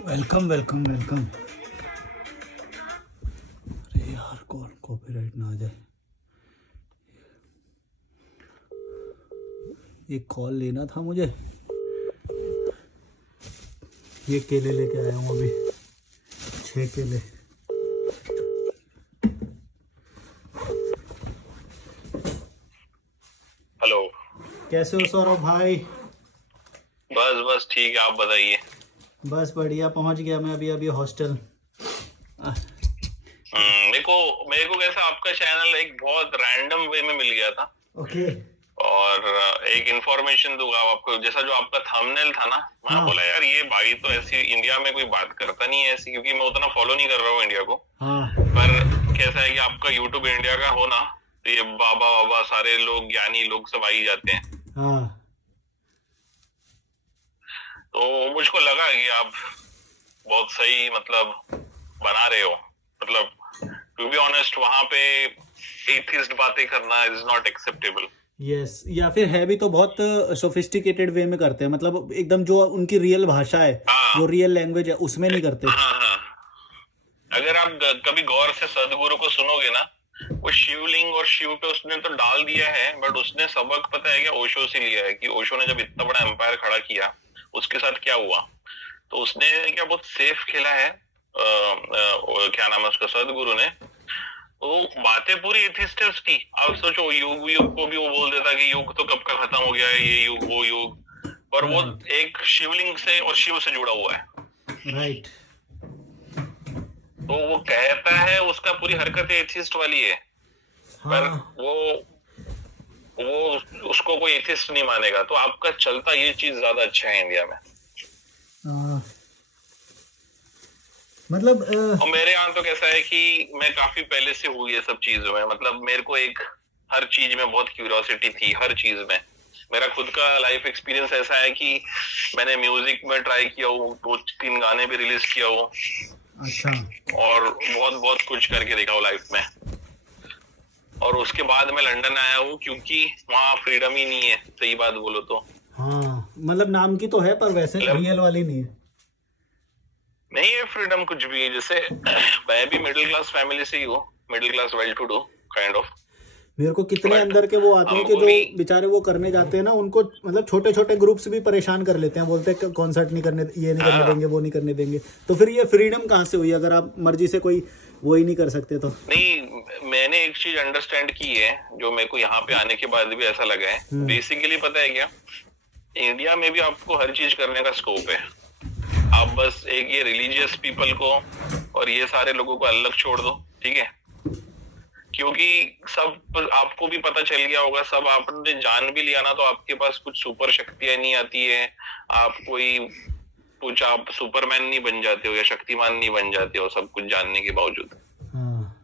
Welcome welcome welcome. अरे यार, call copyright ना आ जाए। एक कॉल लेना था मुझे। ये केले लेके आया हूँ अभी, 6 केले। हेलो। कैसे हो सौरभ भाई? बस बस ठीक है, आप बताइए। बस बढ़िया, पहुंच गया मैं अभी अभी हॉस्टल। मेरे को कैसा आपका चैनल एक बहुत रैंडम वे में मिल गया था। ओके। और एक इंफॉर्मेशन दूंगा आपको, जैसा जो आपका थंबनेल था ना, मैं हाँ बोला यार ये भाई तो ऐसी इंडिया में कोई बात करता नहीं है ऐसी, क्योंकि मैं उतना फॉलो नहीं कर रहा हूँ इंडिया को। हाँ पर कैसा है कि आपका यूट्यूब इंडिया का हो ना, तो ये बाबा बाबा सारे लोग, ज्ञानी लोग सब आ ही जाते हैं। हाँ। तो मुझको लगा कि आप बहुत सही मतलब बना रहे हो, मतलब टू बी ऑनेस्ट वहां पे एथिस्ट बातें करना इज नॉट एक्सेप्टेबल। यस, या फिर है भी तो बहुत सोफिस्टिकेटेड वे में करते हैं, मतलब एकदम जो उनकी रियल भाषा है, हाँ जो रियल लैंग्वेज है उसमें नहीं करते। हाँ हाँ। अगर आप कभी गौर से सदगुरु को सुनोगे ना, वो शिवलिंग और शिव पे उसने तो डाल दिया है, बट उसने सबक पता है क्या, ओशो से लिया है। कि ओशो ने जब इतना बड़ा एम्पायर खड़ा किया, उसके साथ क्या हुआ, तो उसने क्या बहुत सेफ खेला है। क्या नाम है उसका, सदगुरु ने। वो बातें पूरी एथिस्टिक्स की। आप सोचो, युग युग को भी वो बोल देता कि युग तो कब का खत्म हो गया है, ये युग वो युग। पर वो राइट एक शिवलिंग से और शिव से जुड़ा हुआ है। राइट। तो वो कहता है, उसका पूरी हरकत एथिस्ट वाली है। पर हाँ वो उसको कोई एथिस्ट नहीं मानेगा। तो आपका चलता ये चीज ज्यादा अच्छा है इंडिया में। मतलब और मेरे यहाँ तो कैसा है कि मैं काफी पहले से हूँ ये सब चीजों में, मतलब मेरे को एक हर चीज में बहुत क्यूरियोसिटी थी, हर चीज में। मेरा खुद का लाइफ एक्सपीरियंस ऐसा है कि मैंने म्यूजिक में ट्राई किया हूँ, 2-3 गाने भी रिलीज किया हूँ, अच्छा। और बहुत बहुत कुछ करके देखा हूँ लाइफ में। और उसके बाद मैं लंदन आया हूँ, क्योंकि वहाँ फ्रीडम ही नहीं है, सही बात बोलो तो। हाँ, मतलब नाम की तो है पर वैसे मतलब रियल वाली नहीं है। नहीं है फ्रीडम कुछ भी। जैसे मैं भी मिडिल क्लास फैमिली से ही हूँ, middle class well to do kind of. मेरे को कितने बट अंदर के वो आते हैं कि हमको जो भी बेचारे वो करने जाते हैं ना, उनको मतलब छोटे छोटे ग्रुप्स भी परेशान कर लेते हैं, बोलते हैं कॉन्सर्ट नहीं करने, ये नहीं करने हाँ। देंगे, वो नहीं करने देंगे। तो फिर ये फ्रीडम कहाँ से हुई अगर आप मर्जी से कोई वो ही नहीं कर सकते तो? नहीं, मैंने एक चीज अंडरस्टैंड की है, जो मेरे को यहाँ पे आने के बाद भी ऐसा लगा है। बेसिकली पता है क्या, इंडिया में भी आपको हर चीज करने का स्कोप है। आप बस एक ये रिलीजियस पीपल को और ये सारे लोगों को अलग छोड़ दो, ठीक है। क्योंकि सब आपको भी पता चल गया होगा, सब आपने जान भी लिया ना, तो आपके पास कुछ सुपर शक्तियां नहीं आती है। आप कोई कुछ आप सुपरमैन नहीं बन जाते हो या शक्तिमान नहीं बन जाते हो, सब कुछ जानने के बावजूद। हाँ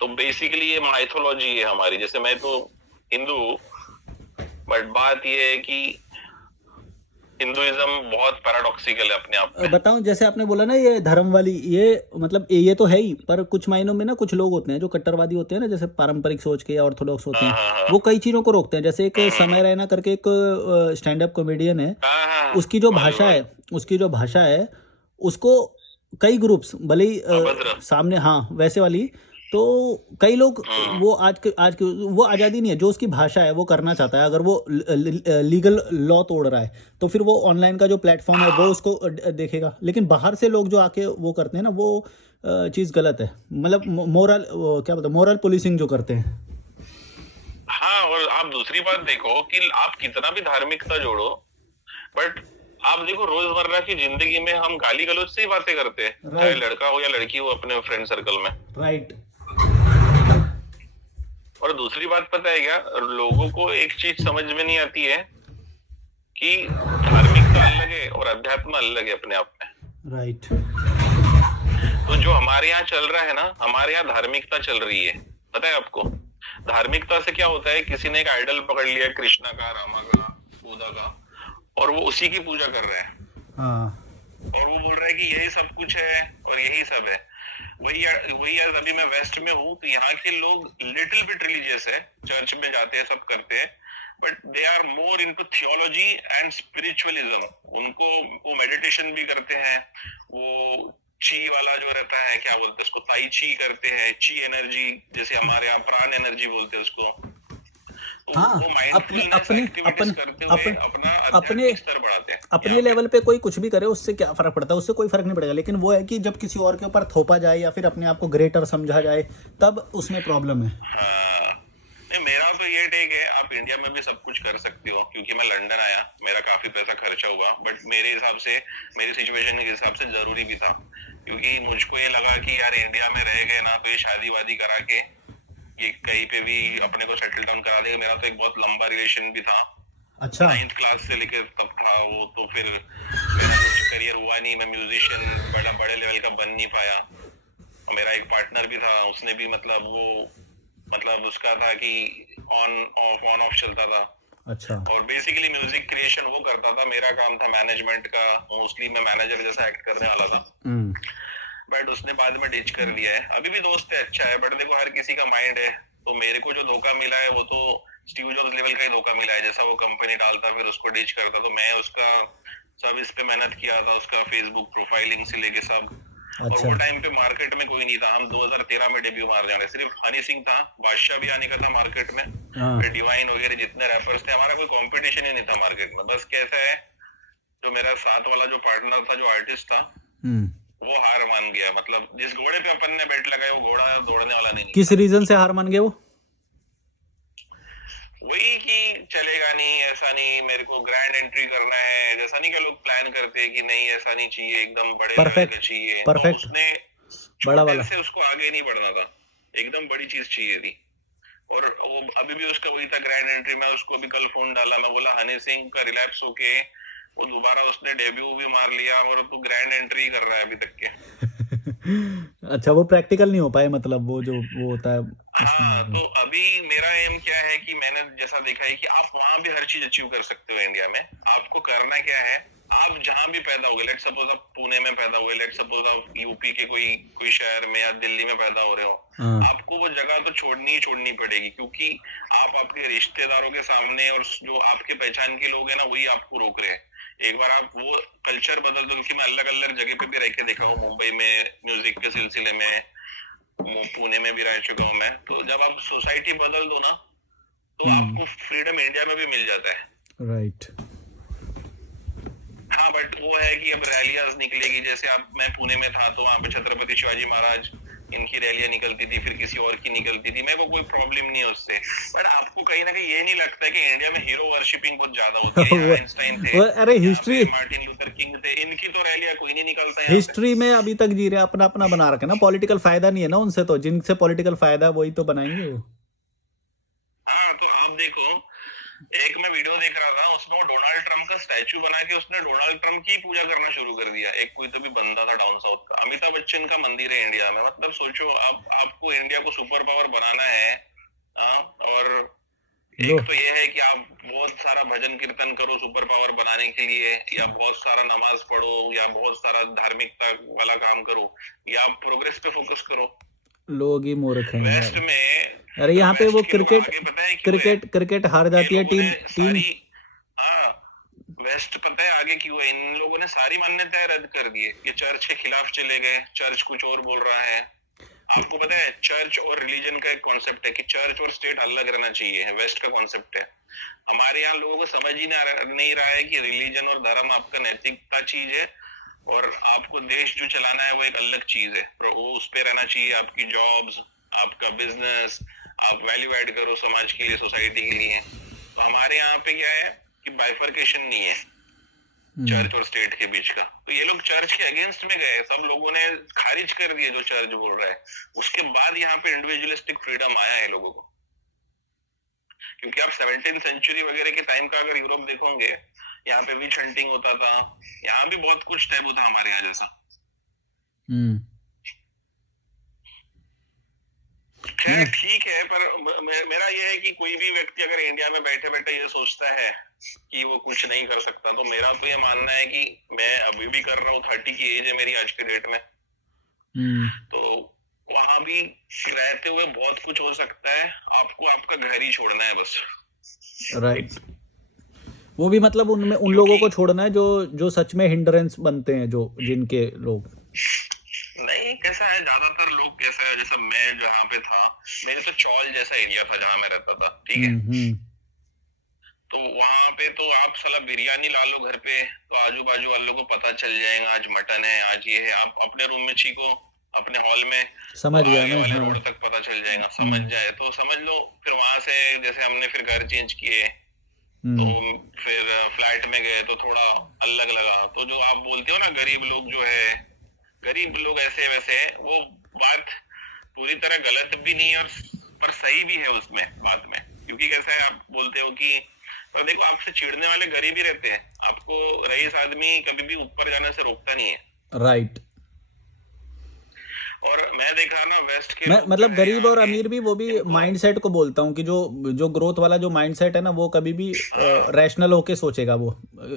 तो बेसिकली ये माइथोलॉजी है हमारी। जैसे मैं तो हिंदू हूँ, बट बात ये है कि हिंदुइज्म बहुत पैराडॉक्सिकल है अपने आप में। बताऊं, जैसे आपने बोला ना ये धर्म वाली, ये मतलब ये तो है ही, पर कुछ मायनों में ना कुछ लोग होते हैं जो कट्टरवादी होते हैं ना, जैसे पारंपरिक सोच के या ऑर्थोडॉक्स होते हाँ हैं, हाँ वो कई चीज़ों को रोकते हैं। जैसे एक हाँ समय रैना करके एक स्टैंड अप कॉमेडियन है, हाँ हाँ। उसकी जो मालूम भाषा है। है, उसकी जो भाषा है, उसको कई ग्रुप्स भले ही अभद्र। सामने, हाँ वैसे वाली, तो कई लोग वो आज के वो आज़ादी नहीं है, जो उसकी भाषा है वो करना चाहता है। अगर वो लीगल लॉ तोड़ रहा है तो फिर वो ऑनलाइन का जो प्लेटफॉर्म है वो उसको देखेगा। लेकिन बाहर से लोग जो आके वो करते हैं ना, वो चीज़ गलत है। मतलब मोरल, क्या बोलते हैं, मोरल पुलिसिंग जो करते हैं। हाँ, और आप दूसरी बात देखो कि आप कितना भी धार्मिकता जोड़ो, बट आप देखो रोजमर्रा की जिंदगी में हम गाली गलौज से ही बातें करते हैं, चाहे राइट लड़का हो या लड़की हो, अपने फ्रेंड सर्कल में। राइट। और दूसरी बात पता है क्या, लोगों को एक चीज समझ में नहीं आती है कि धार्मिकता अलग है और अध्यात्म अलग है अपने आप में। राइट। तो जो हमारे यहाँ चल रहा है ना, हमारे यहाँ धार्मिकता चल रही है, पता है आपको। धार्मिकता से क्या होता है, किसी ने एक आइडल पकड़ लिया, कृष्णा का, रामा का, बुद्धा का, और वो उसी की पूजा कर रहा है। हाँ और वो बोल रहा है कि यही सब कुछ है और यही सब है। वही वही आज अभी मैं वेस्ट में हूँ, तो यहाँ के लोग लिटिल बिट रिलीजियस है, चर्च में जाते हैं, सब करते हैं, but they are more into theology and spiritualism. उनको वो मेडिटेशन भी करते हैं, वो ची वाला जो रहता है, क्या बोलते हैं उसको, ताई ची करते हैं, ची एनर्जी, जैसे हमारे यहाँ प्राण एनर्जी बोलते हैं उसको। तो हाँ, वो अपने माइंडफुलनेस अपने एक्टिविटीज अपन करते हुए अपन अपना अपने आध्यात्मिक स्तर बढ़ाते हैं अपने यहाँ पे। लेवल पे कोई कुछ भी करे उससे क्या फर्क पड़ता है, उससे कोई फर्क नहीं पड़ेगा, लेकिन वो है कि जब किसी और के ऊपर थोपा जाए या फिर अपने आप को ग्रेटर समझा जाए तब उसमें प्रॉब्लम है। हाँ, नहीं मेरा तो ये टेक है, आप इंडिया में भी सब कुछ कर सकते हो, क्योंकि मैं लंदन आया, मेरा काफी पैसा खर्चा हुआ, बट मेरे हिसाब से, मेरी सिचुएशन के हिसाब से जरूरी भी था, क्योंकि मुझको ये लगा कि यार इंडिया में रह गए ना तो ये शादी वादी करा के ये कहीं पे भी अपने को सेटल डाउन करा देगा। मेरा तो एक बहुत लंबा रिलेशन भी था, अच्छा। 9th क्लास से लेकर तब था वो, तो फिर मेरा कुछ करियर हुआ नहीं, मैं म्यूजिशियन बड़े लेवल का बन नहीं पाया। मेरा एक पार्टनर भी था, उसने भी मतलब उसका था कि ऑन ऑफ चलता था। अच्छा। और बेसिकली म्यूजिक क्रिएशन वो करता था, मेरा काम था मैनेजमेंट का, मोस्टली मैं मैनेजर जैसा एक्ट करने वाला था। बट उसने बाद में डिच कर दिया है। अभी भी दोस्त है, अच्छा है, बट देखो हर किसी का माइंड है। तो मेरे को जो धोखा मिला है वो तो स्टीव जॉब्स लेवल का ही धोखा मिला है, जैसा वो कंपनी डालता फिर उसको डिच करता, तो मैं उसका सब इस पे मेहनत किया था, उसका फेसबुक प्रोफाइलिंग से लेके सब। और अच्छा। वो टाइम पे मार्केट में कोई नहीं था, हम 2013 में डेब्यू मारने वाले, सिर्फ हनी सिंह था, बादशाह भी आने का था मार्केट में, हाँ। फिर डिवाइन वगैरह जितने रैपर्स थे, हमारा कोई कंपटीशन ही नहीं था मार्केट में। बस कैसा है, जो मेरा साथ वाला जो पार्टनर था, जो आर्टिस्ट था, वो हार मान गया। मतलब जिस घोड़े पे अपन ने बेट लगाया वो घोड़ा दौड़ने वाला नहीं किस निकला। रीजन से हार मान गए वो? वही कि चलेगा नहीं, ऐसा नहीं, मेरे को ग्रैंड एंट्री करना है, जैसा नहीं कि लोग प्लान करते हैं कि नहीं ऐसा नहीं चाहिए, एकदम बड़े लेवल परफेक्ट का चाहिए, तो परफेक्ट उसने बड़ा छोटे वाला। से उसको आगे नहीं बढ़ना था, एकदम बड़ी चीज चाहिए थी। और वो अभी भी उसका वही था, ग्रैंड एंट्री। मैं उसको अभी कल फोन डाला, मैं बोला हनी सिंह का रिलैप्स होके वो दोबारा उसने डेब्यू भी मार लिया और तू ग्रैंड एंट्री कर रहा है अभी तक के। अच्छा, वो प्रैक्टिकल नहीं हो पाए, मतलब वो जो वो होता है हाँ, उसमें। तो अभी मेरा एम क्या है कि मैंने जैसा देखा है कि आप वहां भी हर चीज अचीव कर सकते हो इंडिया में। आपको करना क्या है, आप जहां भी पैदा हो गए, लेट सपोज आप पुणे में पैदा हुए, लेट सपोज आप यूपी के कोई शहर में या दिल्ली में पैदा हो रहे हो, हाँ। आपको वो जगह तो छोड़नी पड़ेगी, क्योंकि आप आपके रिश्तेदारों के सामने और जो आपके पहचान के लोग हैं ना, वही आपको रोक रहे हैं। एक बार आप वो कल्चर बदल दो, क्योंकि मैं अलग अलग जगह पे भी रह के देखा हूँ, मुंबई में म्यूजिक के सिलसिले में, पुणे में भी रह चुका हूँ मैं। तो जब आप सोसाइटी बदल दो ना, तो आपको फ्रीडम इंडिया में भी मिल जाता है। राइट। हाँ, बट वो है कि अब रैलियां निकलेगी, जैसे आप, मैं पुणे में था तो वहाँ पे छत्रपति शिवाजी महाराज इनकी रैलियां निकलती थी, फिर किसी और की निकलती थी, मेरे को कोई प्रॉब्लम नहीं है उससे। बट आपको कहीं ना कहीं ये नहीं लगता है कि इंडिया में हीरो वर्शिपिंग बहुत ज्यादा होती है? यहाँ आइंस्टाइन थे, अरे यहाँ हिस्ट्री, पे मार्टिन लूथर किंग थे, इनकी तो रैलियां कोई नहीं निकलता है यहाँ पे। हिस्ट्री में अभी तक जी रहे, अपना अपना बना रखे ना, पॉलिटिकल फायदा नहीं है ना उनसे, तो जिनसे पॉलिटिकल फायदा वही तो बनाएंगे वो। हाँ, तो आप देखो, एक मैं वीडियो देख रहा था, उसमें वो डोनाल्ड ट्रम्प का स्टैचू बना के उसने डोनाल्ड ट्रम्प की पूजा करना शुरू कर दिया। एक कोई तो भी बंदा था डाउन साउथ का, अमिताभ बच्चन का मंदिर है इंडिया में। मतलब सोचो, आपको इंडिया को सुपर पावर बनाना है। और लो, एक तो ये है कि आप बहुत सारा भजन कीर्तन करो सुपर पावर बनाने के लिए, या बहुत सारा नमाज पढ़ो, या बहुत सारा धार्मिकता वाला काम करो, या आप प्रोग्रेस पे फोकस करो। लोग ही मूर्ख हैं वेस्ट यार। में, अरे यहाँ पे वेस्ट वो के लोग क्रिकेट आगे पता है क्यों है? क्रिकेट हार ये जाती है लोगों टीम ने टीम। सारी, हाँ, वेस्ट पता है आगे क्यों है? इन लोगों ने सारी मान्यताएं रद्द कर दी है, ये चर्च के खिलाफ चले गए, चर्च कुछ और बोल रहा है। आपको पता है चर्च और रिलीजन का एक कॉन्सेप्ट है कि चर्च और स्टेट अलग रहना चाहिए, वेस्ट का कॉन्सेप्ट है। हमारे यहाँ लोगों को समझ ही नहीं रहा है कि रिलीजन और धर्म आपका नैतिकता चीज है, और आपको देश जो चलाना है वो एक अलग चीज है, वो उस पे रहना चाहिए। आपकी जॉब्स, आपका बिजनेस, आप वैल्यू ऐड करो समाज के लिए, सोसाइटी के लिए। तो हमारे यहाँ पे क्या है कि बाइफर्केशन नहीं है चर्च और स्टेट के बीच का। तो ये लोग चर्च के अगेंस्ट में गए, सब लोगों ने खारिज कर दिए जो चर्च बोल रहा है। उसके बाद यहाँ पे इंडिविजुअलिस्टिक फ्रीडम आया है लोगों को, क्योंकि आप 17th सेंचुरी वगैरह के टाइम का अगर यूरोप देखोगे, यहाँ पे विच हंटिंग होता था, यहाँ भी बहुत कुछ टैबू था हमारे यहाँ जैसा। खैर ठीक है, पर मेरा ये है कि कोई भी व्यक्ति अगर इंडिया में बैठे बैठे ये सोचता है कि वो कुछ नहीं कर सकता, तो मेरा तो ये मानना है कि मैं अभी भी कर रहा हूँ, 30 की एज है मेरी आज के डेट में, तो वहां भी रहते हुए बहुत कुछ हो सकता है। आपको आपका घर ही छोड़ना है बस। राइट। वो भी मतलब उनमें उन लोगों को छोड़ना है जो जो सच में हिंड्रेंस बनते हैं, जो जिनके लोग। नहीं, कैसा है, ज्यादातर लोग कैसा है, जैसा मैं जहाँ पे था, मेरे तो चौल जैसा एरिया था जहाँ मैं रहता था, ठीक है। हम्म। तो वहां पे तो आप साला बिरयानी ला लो घर पे, तो आजू बाजू वालों को पता चल जाएगा आज मटन है, आज ये है। आप अपने रूम में छीको अपने हॉल में, तो समझ गया आगे मैं, वाले हाँ। रोड तक पता चल जाएगा, समझ जाए तो समझ लो। फिर वहां से जैसे हमने फिर घर चेंज किए, तो हम्म। फिर फ्लैट में गए तो थोड़ा अलग लगा। तो जो आप बोलते हो ना गरीब लोग जो है, गरीब लोग ऐसे वैसे है, वो बात पूरी तरह गलत भी नहीं है और पर सही भी है उसमें बात में। क्योंकि कैसा है, आप बोलते हो कि तो देखो, आपसे चिढ़ने वाले गरीब ही रहते हैं, आपको रईस आदमी कभी भी ऊपर जाने से रोकता नहीं है। राइट। और मैं देखा ना वेस्ट के मैं लोग जो मतलब है गरीब यहाँ और के, अमीर भी, वो भी इनको माइंडसेट को बोलता हूँ कि जो जो ग्रोथ वाला जो माइंडसेट है ना, वो कभी भी हाँ, रैशनल होके सोचेगा, वो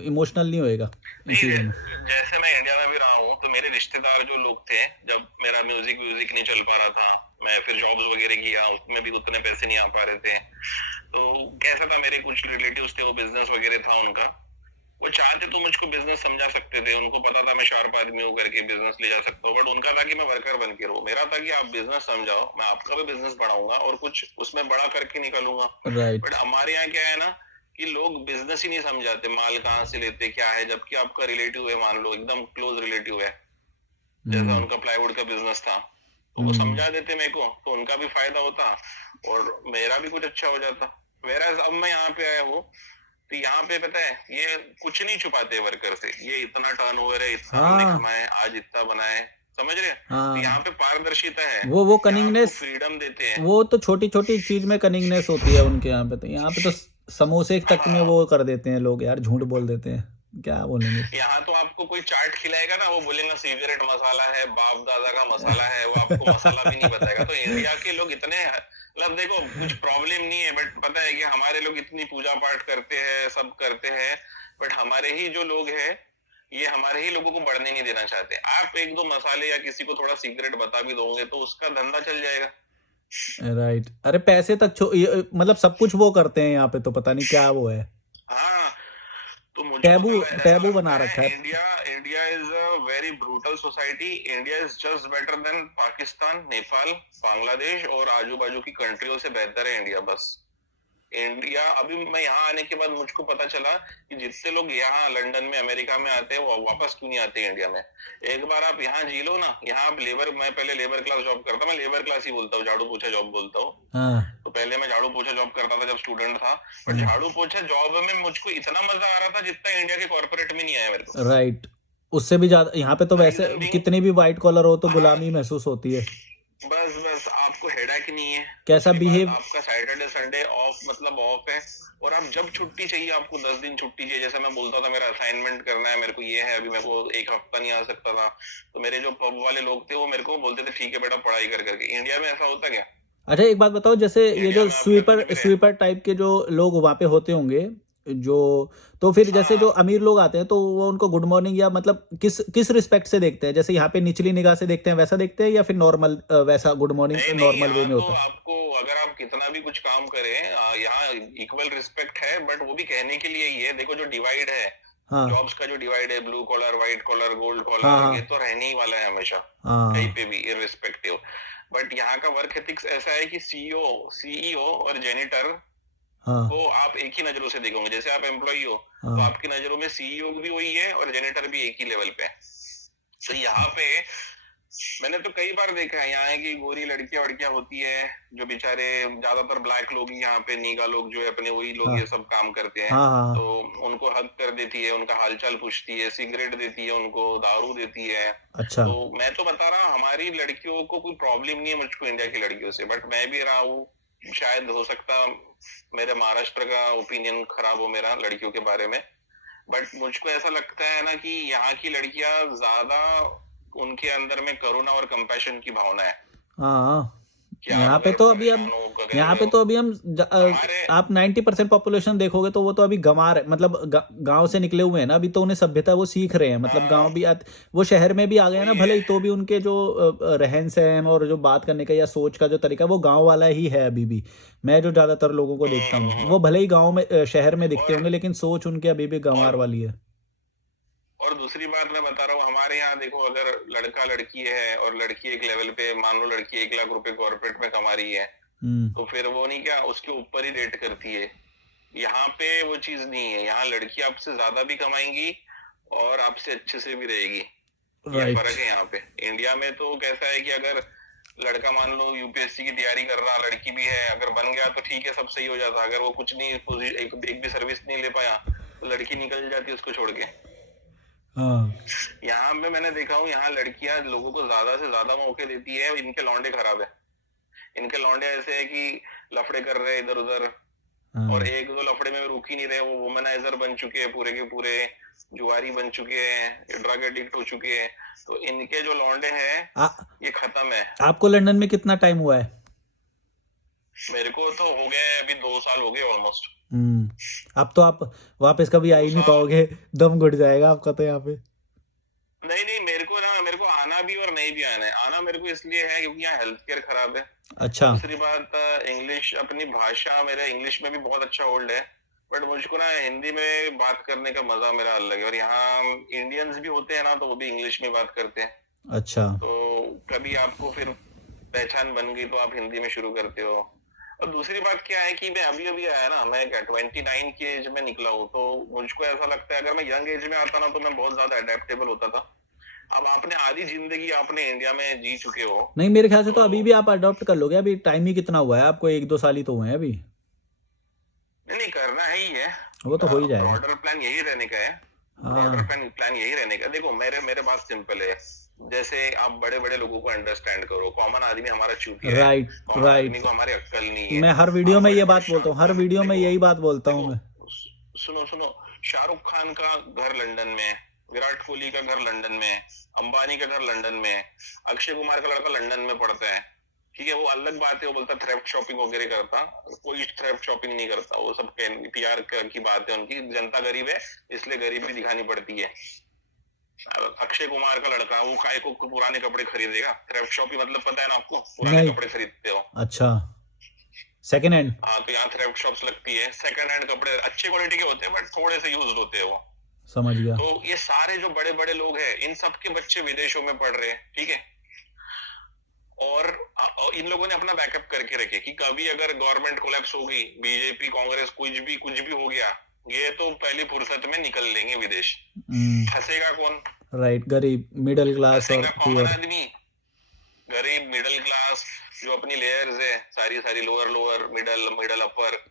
इमोशनल नहीं होएगा इन नहीं चीजों में। जैसे मैं इंडिया में भी रहा हूँ, तो मेरे रिश्तेदार जो लोग थे, जब मेरा म्यूजिक व्यूजिक नहीं चल पा रहा था, मैं फिर जॉब्स वगैरह किया, उसमें भी उतने पैसे नहीं आ पा रहे थे, तो कैसा था, मेरे कुछ रिलेटिव्स थे, वो बिजनेस वगैरह था उनका, वो चाहते तो मुझको बिजनेस समझा सकते थे, उनको पता था मैं शार्प आदमी हूँ करके बिजनेस ले जा सकता हूँ, बट उनका था कि मैं वर्कर बन के रहूं। मेरा था कि आप बिजनेस समझाओ, मैं आपका भी बिजनेस बढ़ाऊंगा और कुछ उसमें बड़ा करके निकलूंगा। राइट। बट हमारे यहाँ क्या है ना, कि लोग बिजनेस ही नहीं समझाते, माल कहाँ से लेते क्या है, जबकि आपका रिलेटिव है, मान लो एकदम क्लोज रिलेटिव है, जैसा हम्म। उनका प्लाईवुड का बिजनेस था, तो वो हम्म। समझा देते मेरे को, तो उनका भी फायदा होता और मेरा भी कुछ अच्छा हो जाता। वेराज अब मैं यहाँ पे आया हूँ, तो यहाँ पे पता है ये कुछ नहीं छुपाते वर्कर से, ये इतना टर्नओवर है, इतना हमने हाँ। कमाए, आज इतना बनाए, समझ रहे हैं? तो यहाँ हाँ। पे पारदर्शिता है, वो यहाँ आपको कनिंगनेस, फ्रीडम देते हैं। वो तो छोटी छोटी चीज में कनिंगनेस होती है उनके यहाँ पे, तो यहाँ पे तो समोसे तक में हाँ, वो कर देते हैं लोग यार, झूठ बोल देते हैं, क्या बोलेंगे। यहाँ तो आपको कोई चाट खिलाएगा ना, वो बोलेगा सिगरेट मसाला है, बाप दादा का मसाला है, वो आपको मसाला भी नहीं बताएगा। तो इंडिया के लोग इतने, मतलब देखो कुछ प्रॉब्लम नहीं है, बट पता है कि हमारे लोग इतनी पूजा पाठ करते हैं, सब करते हैं, बट हमारे ही जो लोग हैं, ये हमारे ही लोगों को बढ़ने नहीं देना चाहते। आप एक दो मसाले या किसी को थोड़ा सीक्रेट बता भी दोगे तो उसका धंधा चल जाएगा। राइट। अरे पैसे तक मतलब सब कुछ वो करते हैं यहाँ पे, तो पता नहीं क्या वो है, हाँ, तो मुझको टैबू तो ऐसा टैबू लगता बना है, रखा है। India India is a very brutal society. India is just better than Pakistan, Nepal, Bangladesh और आजू बाजू की कंट्रियों से बेहतर है इंडिया। बस इंडिया, अभी मैं यहाँ आने के बाद मुझको पता चला कि जितने लोग यहाँ लंदन में, अमेरिका में आते हैं, वो वापस क्यों नहीं आते इंडिया में। एक बार आप यहाँ जी लो ना, यहाँ आप लेबर, मैं पहले लेबर क्लास जॉब करता, मैं लेबर क्लास ही बोलता हूँ, झाड़ू पोछा जॉब बोलता हूँ। हाँ। तो पहले मैं झाड़ू पोछा जॉब करता था जब स्टूडेंट था, बट हाँ। झाड़ू पोछा जॉब में मुझको इतना मजा आ रहा था जितना इंडिया के कॉर्पोरेट में नहीं आया मेरे को। राइट। उससे भी ज्यादा यहाँ पे तो वैसे रीजन बीइंग, कितनी भी वाइट कॉलर हो तो हाँ, गुलामी महसूस होती है। बस बस आपको हेडेक नहीं है, कैसा उसके बाद बिहेव। आपका सैटरडे संडे ऑफ, मतलब ऑफ है, और आप जब छुट्टी चाहिए, आपको 10 दिन छुट्टी चाहिए। जैसे मैं बोलता था मेरा असाइनमेंट करना है, मेरे को ये है, अभी मेरे को एक हफ्ता नहीं आ सकता था, तो मेरे जो पब वाले लोग थे वो मेरे को बोलते थे ठीक है बेटा पढ़ाई कर करके। इंडिया में ऐसा होता क्या? अच्छा एक बात बताओ, जैसे ये इंडिया जो में आपका कुछ स्वीपर भी रहे। स्वीपर टाइप के जो लोग वहाँ पे होते होंगे, जो, तो फिर जैसे जो हाँ, अमीर लोग आते हैं तो वो उनको गुड मॉर्निंग या मतलब किस किस रिस्पेक्ट से देखते हैं, जैसे यहाँ पे निचली निगाह से देखते हैं वैसा देखते हैं, या फिर नॉर्मल वैसा गुड मॉर्निंग नहीं नहीं, नॉर्मल वे यहाँ में तो होता है। आपको अगर आप कितना भी कुछ काम करें, यहाँ इक्वल रिस्पेक्ट है, बट वो भी कहने के लिए ही है। देखो जो डिवाइड है, हाँ। जॉब्स का जो डिवाइड है, blue collar, white collar, gold हाँ। कॉलर, ये हाँ। तो रहने ही वाला है हमेशा, कहीं हाँ। पे भी इररिस्पेक्टिव। बट यहाँ का वर्क एथिक्स ऐसा है कि सीईओ और जेनिटर हाँ। को आप एक ही नजरों से देखोगे। जैसे आप एम्प्लॉई हो, तो हाँ। आपकी नजरों में सीईओ भी वही है और जेनिटर भी एक ही लेवल पे है। तो यहाँ पे मैंने तो कई बार देखा है यहाँ की गोरी लड़कियां वड़कियां होती है, जो बेचारे, ज्यादातर ब्लैक लोग ही यहाँ पे, नीगा लोग जो है अपने, वही लोग हाँ। ये सब काम करते हैं। हाँ। तो हाँ। उनको हक कर देती है, उनका हालचाल पूछती है, सिगरेट देती है उनको, दारू देती है। अच्छा। तो मैं तो बता रहा हूँ हमारी लड़कियों को कोई प्रॉब्लम नहीं है मुझको इंडिया की लड़कियों से, बट मैं भी रहा हूँ, शायद हो सकता मेरे महाराष्ट्र का ओपिनियन खराब हो मेरा लड़कियों के बारे में, बट मुझको ऐसा लगता है ना कि यहाँ की लड़कियां ज्यादा, उनके अंदर में करुणा और कंपैशन की भावना है। हाँ कि आप यहाँ पे अगर तो अभी हम परेशान हो कर यहाँ रहे पे हो तो अभी हम हमारे। आप 90% पॉपुलेशन देखोगे तो वो तो अभी गंवार है, मतलब गांव से निकले हुए हैं ना, अभी तो उन्हें सभ्यता वो सीख रहे हैं, मतलब गांव भी वो शहर में भी आ गए हैं ना वही भले है। ही, तो भी उनके जो रहन सहन और जो बात करने का या सोच का जो तरीका वो गांव वाला ही है अभी भी। मैं जो ज्यादातर लोगों को देखता हूँ वो भले ही गाँव में शहर में दिखते और होंगे, लेकिन सोच उनके अभी भी गंवार और वाली है। और दूसरी बात मैं बता रहा हूँ, हमारे यहाँ देखो, अगर लड़का लड़की है और लड़की एक लेवल पे, मान लो लड़की 1 लाख रुपए कॉर्पोरेट में कमा रही है, हम्म। तो फिर वो नहीं क्या उसके ऊपर ही रेट करती है। यहाँ पे वो चीज नहीं है, यहाँ लड़की आपसे ज्यादा भी कमाएंगी और आपसे अच्छे से भी रहेगी। ये राइट। फर्क है यहाँ पे। इंडिया में तो कैसा है कि अगर लड़का मान लो यूपीएससी की तैयारी कर रहा, लड़की भी है, अगर बन गया तो ठीक है, सब सही हो जाता। अगर वो कुछ नहीं, एक भी सर्विस नहीं ले पाया तो लड़की निकल जाती उसको छोड़ के। हाँ। यहाँ पे मैंने देखा हूँ, यहाँ लड़कियां लोगों को ज्यादा से ज्यादा मौके देती है। इनके लौंडे खराब है, इनके लौंडे ऐसे है कि लफड़े कर रहे इधर उधर, और हाँ। एक दो लफड़े में रुक ही नहीं रहे, वो वुमनाइजर बन चुके हैं पूरे के पूरे, जुआरी बन चुके हैं, ड्रग एडिक्ट हो चुके हैं। तो इनके जो लौंडे हैं ये खत्म है। आपको लंदन में कितना टाइम हुआ है? मेरे को तो हो गए अभी 2 साल हो गए ऑलमोस्ट। अब तो आप वापस कभी आ दो ही नहीं साल पाओगे, दम घुट जाएगा आपका तो यहाँ पे। नहीं नहीं, मेरे को आना भी और नहीं भी आना है। आना मेरे को इसलिए है क्योंकि यहाँ हेल्थ केयर खराब है। अच्छा। दूसरी बात, इंग्लिश, अपनी भाषा, मेरा इंग्लिश में भी बहुत अच्छा होल्ड है, बट मुझको ना हिंदी में बात करने का मजा मेरा अलग है। और यहाँ इंडियंस भी होते हैं ना, तो वो भी इंग्लिश में बात करते हैं। अच्छा। तो कभी आपको फिर पहचान बन गई तो आप हिंदी में शुरू करते हो। और दूसरी बात क्या है कि मैं अभी अभी आया ना, मैं क्या 29 की एज में निकला हूँ, तो मुझको ऐसा लगता है अगर मैं यंग एज में आता ना तो मैं बहुत ज्यादा अडेप्टेबल होता था। अब आपने आधी जिंदगी आपने इंडिया में जी चुके हो। नहीं, मेरे ख्याल से तो अभी भी आप अडॉप्ट कर लोगे, अभी टाइम ही कितना हुआ है आपको, 1-2 साल ही तो हुए हैं अभी। नहीं नहीं, करना है ही है। वो तो हो ही जाएगा। ब्रॉडर प्लान यही रहने का है। ब्रॉडर हाँ। प्लान यही रहने का। देखो मेरे बात सिंपल है। जैसे आप बड़े बड़े लोगों को अंडरस्टैंड करो, कॉमन आदमी हमारा चूतिया है, राइट। कॉमन आदमी राइट। को हमारी अक्ल नहीं है। मैं हर वीडियो आप में बड़े ये बड़े बात बोलता हूँ, शाहरुख हर खान, वीडियो में देखो यही बात बोलता हूँ देखो मैं। सुनो सुनो, शाहरुख खान का घर लंदन में है, विराट कोहली का घर लंदन में है, अंबानी का घर लंदन में है, अक्षय कुमार का लड़का लंदन में पढ़ता है। ठीक है, वो अलग बात है, वो बोलता थ्रेफ्ट शॉपिंग वगैरह करता, कोई थ्रेफ्ट शॉपिंग नहीं करता, वो सब पीआर की बात है उनकी। जनता गरीब है इसलिए गरीबी दिखानी पड़ती है। अक्षय कुमार का लड़का वो काय को पुराने कपड़े खरीदेगा? थ्रेफ्ट शॉपिंग मतलब पता है ना आपको, पुराने नहीं। कपड़े खरीदते हो। अच्छा। Second hand. हाँ, तो यहाँ थ्रेफ्ट शॉप्स लगती है, सेकंड हैंड कपड़े अच्छे क्वालिटी के होते हैं बट थोड़े से यूज्ड होते हैं वो। समझ गया। तो ये सारे जो बड़े बड़े लोग हैं, इन सब के बच्चे विदेशों में पढ़ रहे हैं, ठीक है। और इन लोगों ने अपना बैकअप करके रखे कि कभी अगर गवर्नमेंट कोलैप्स होगी, बीजेपी कांग्रेस कुछ भी हो गया, ये तो पहली फुर्सत में निकल लेंगे विदेश। फंसेगा कौन? राइट, गरीब, मिडिल क्लास और फंसेगा कॉमन पुअर। आदमी, गरीब, मिडिल क्लास, जो अपनी लेयर्स है सारी लोअर मिडल अपर,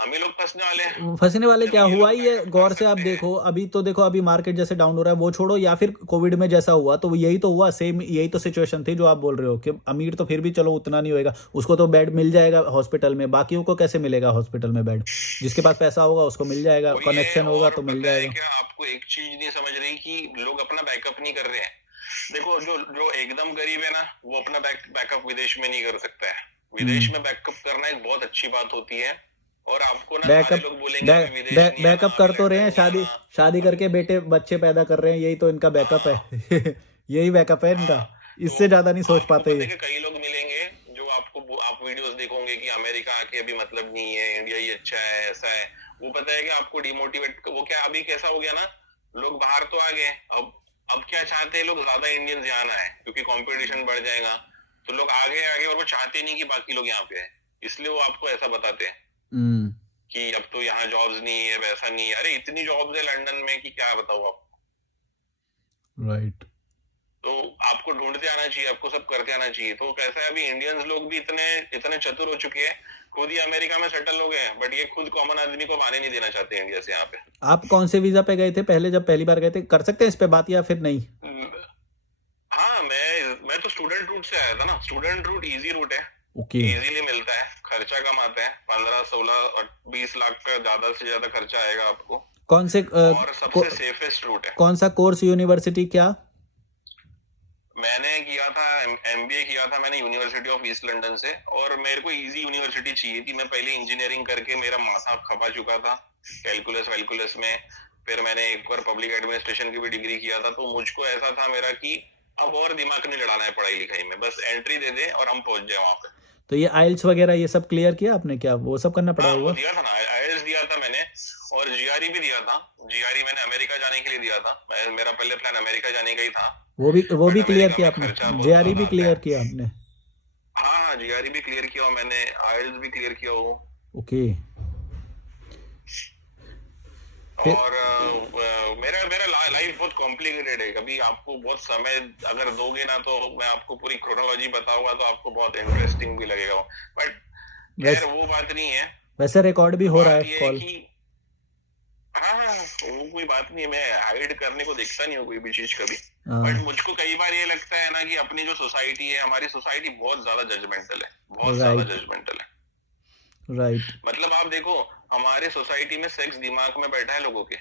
हम ही लोग फंसने वाले हैं। फंसने वाले जब क्या ये हुआ लोग ही है, बैकअप गौर कर से आप सकते हैं। देखो, अभी तो देखो, अभी मार्केट जैसे डाउन हो रहा है वो छोड़ो, या फिर कोविड में जैसा हुआ तो यही तो हुआ, सेम यही तो सिचुएशन थी जो आप बोल रहे हो कि अमीर तो फिर भी चलो उतना नहीं होएगा, उसको तो बेड मिल जाएगा हॉस्पिटल में, बाकियों को कैसे मिलेगा हॉस्पिटल में बेड? जिसके पास पैसा होगा उसको मिल जाएगा, वही है। कनेक्शन होगा और तो मिल पता है जाएगा। क्या, आपको एक चीज नहीं समझ रही कि लोग अपना बैकअप नहीं कर रहे हैं। देखो जो जो एकदम गरीब है ना, वो अपना बैकअप विदेश में नहीं कर सकता है। विदेश में बैकअप करना एक बहुत अच्छी बात होती है। और आपको ना सारे बैकअप लोग बोलेंगे अभी विदेश नहीं आना, बैकअप अभी कर तो रहे हैं, लंदन नहीं शादी आना। शादी करके बेटे बच्चे पैदा कर रहे हैं, यही तो इनका बैकअप हाँ है। यही बैकअप है इनका, हाँ। तो इससे ज्यादा नहीं सोच आपको पाते पता है ये। कि कई लोग मिलेंगे जो आपको, आप वीडियोस देखोगे कि अमेरिका आके अभी मतलब नहीं है, इंडिया ही अच्छा है, ऐसा है। वो पता है कि आपको डिमोटिवेट, वो क्या अभी कैसा हो गया ना, लोग बाहर तो आ गए, अब क्या चाहते हैं लोग, ज्यादा इंडियंस यहाँ आना है क्योंकि कंपटीशन बढ़ जाएगा। तो लोग आगे और वो चाहते नहीं कि बाकी लोग यहाँ पे है, इसलिए वो आपको ऐसा बताते हैं कि अब तो यहाँ जॉब्स नहीं है, वैसा नहीं है। अरे इतनी जॉब्स है लंदन में कि क्या बताऊं आपको। राइट। तो आपको ढूंढते आना चाहिए, आपको सब करते आना चाहिए। तो कैसा है, अभी इंडियंस लोग भी इतने चतुर हो चुके हैं, खुद ही अमेरिका में सेटल हो गए हैं, बट ये खुद कॉमन आदमी को आने नहीं देना चाहते इंडिया से यहाँ पे। आप कौन से वीजा पे गए थे पहले, जब पहली बार गए थे? कर सकते हैं इस पे बात या फिर नहीं? हाँ, मैं तो स्टूडेंट रूट से आया था ना। स्टूडेंट रूट इजी रूट है, ओके। इजीली मिलता है, खर्चा कम आता है, 15, 16 और 20 लाख का ज्यादा से ज्यादा खर्चा आएगा आपको। कौन से और सबसे सेफेस्ट रूट है। कौन सा कोर्स, यूनिवर्सिटी क्या? मैंने किया था एमबीए किया था मैंने यूनिवर्सिटी ऑफ ईस्ट लंदन से, और मेरे को इजी यूनिवर्सिटी चाहिए थी। मैं पहले इंजीनियरिंग करके मेरा माथा खपा चुका था कैलकुलस वैलकुलस में, फिर मैंने एक बार पब्लिक एडमिनिस्ट्रेशन की भी डिग्री किया था। तो मुझको ऐसा था मेरा कि अब और दिमाग नहीं लड़ाना है पढ़ाई लिखाई में, बस एंट्री दे दे और हम पहुंच जाए वहां पे। तो ये आइल्स वगैरह ये सब क्लियर किया आपने, क्या वो सब करना पड़ा हाँ वो होगा? दिया था ना, आईएलटीएस दिया था मैंने, और जीआरई भी दिया था। जीआरई मैंने अमेरिका जाने के लिए दिया था, मेरा पहले प्लान अमेरिका जाने का ही था, वो भी बट क्लियर अमेरिका किया में आपने? खर्चा बहुत जेआरई ज्यादा भी आता क्लियर है। किया आपने? हाँ जीआरई भी क्लियर किया और मैंने आईएलटीएस भी क्लियर किया हो। ओके। फिर और मेरा मेरा लाइफ बहुत कॉम्प्लिकेटेड है। कभी आपको बहुत समय अगर दोगे ना तो मैं आपको पूरी क्रोनोलॉजी बताऊंगा तो आपको बहुत इंटरेस्टिंग भी लगेगा, बट खैर वैसे वो बात नहीं है। वैसे रिकॉर्ड भी हो रहा है बात ये है कॉल? कि हाँ वो कोई बात नहीं है, मैं हाइड करने को देखता नहीं हूँ कोई भी चीज कभी। बट मुझको कई बार ये लगता है ना कि अपनी जो सोसाइटी है, हमारी सोसाइटी बहुत ज्यादा जजमेंटल है, बहुत ज्यादा राइट, जजमेंटल है। राइट। मतलब आप देखो हमारे सोसाइटी में सेक्स दिमाग में बैठा है लोगों के,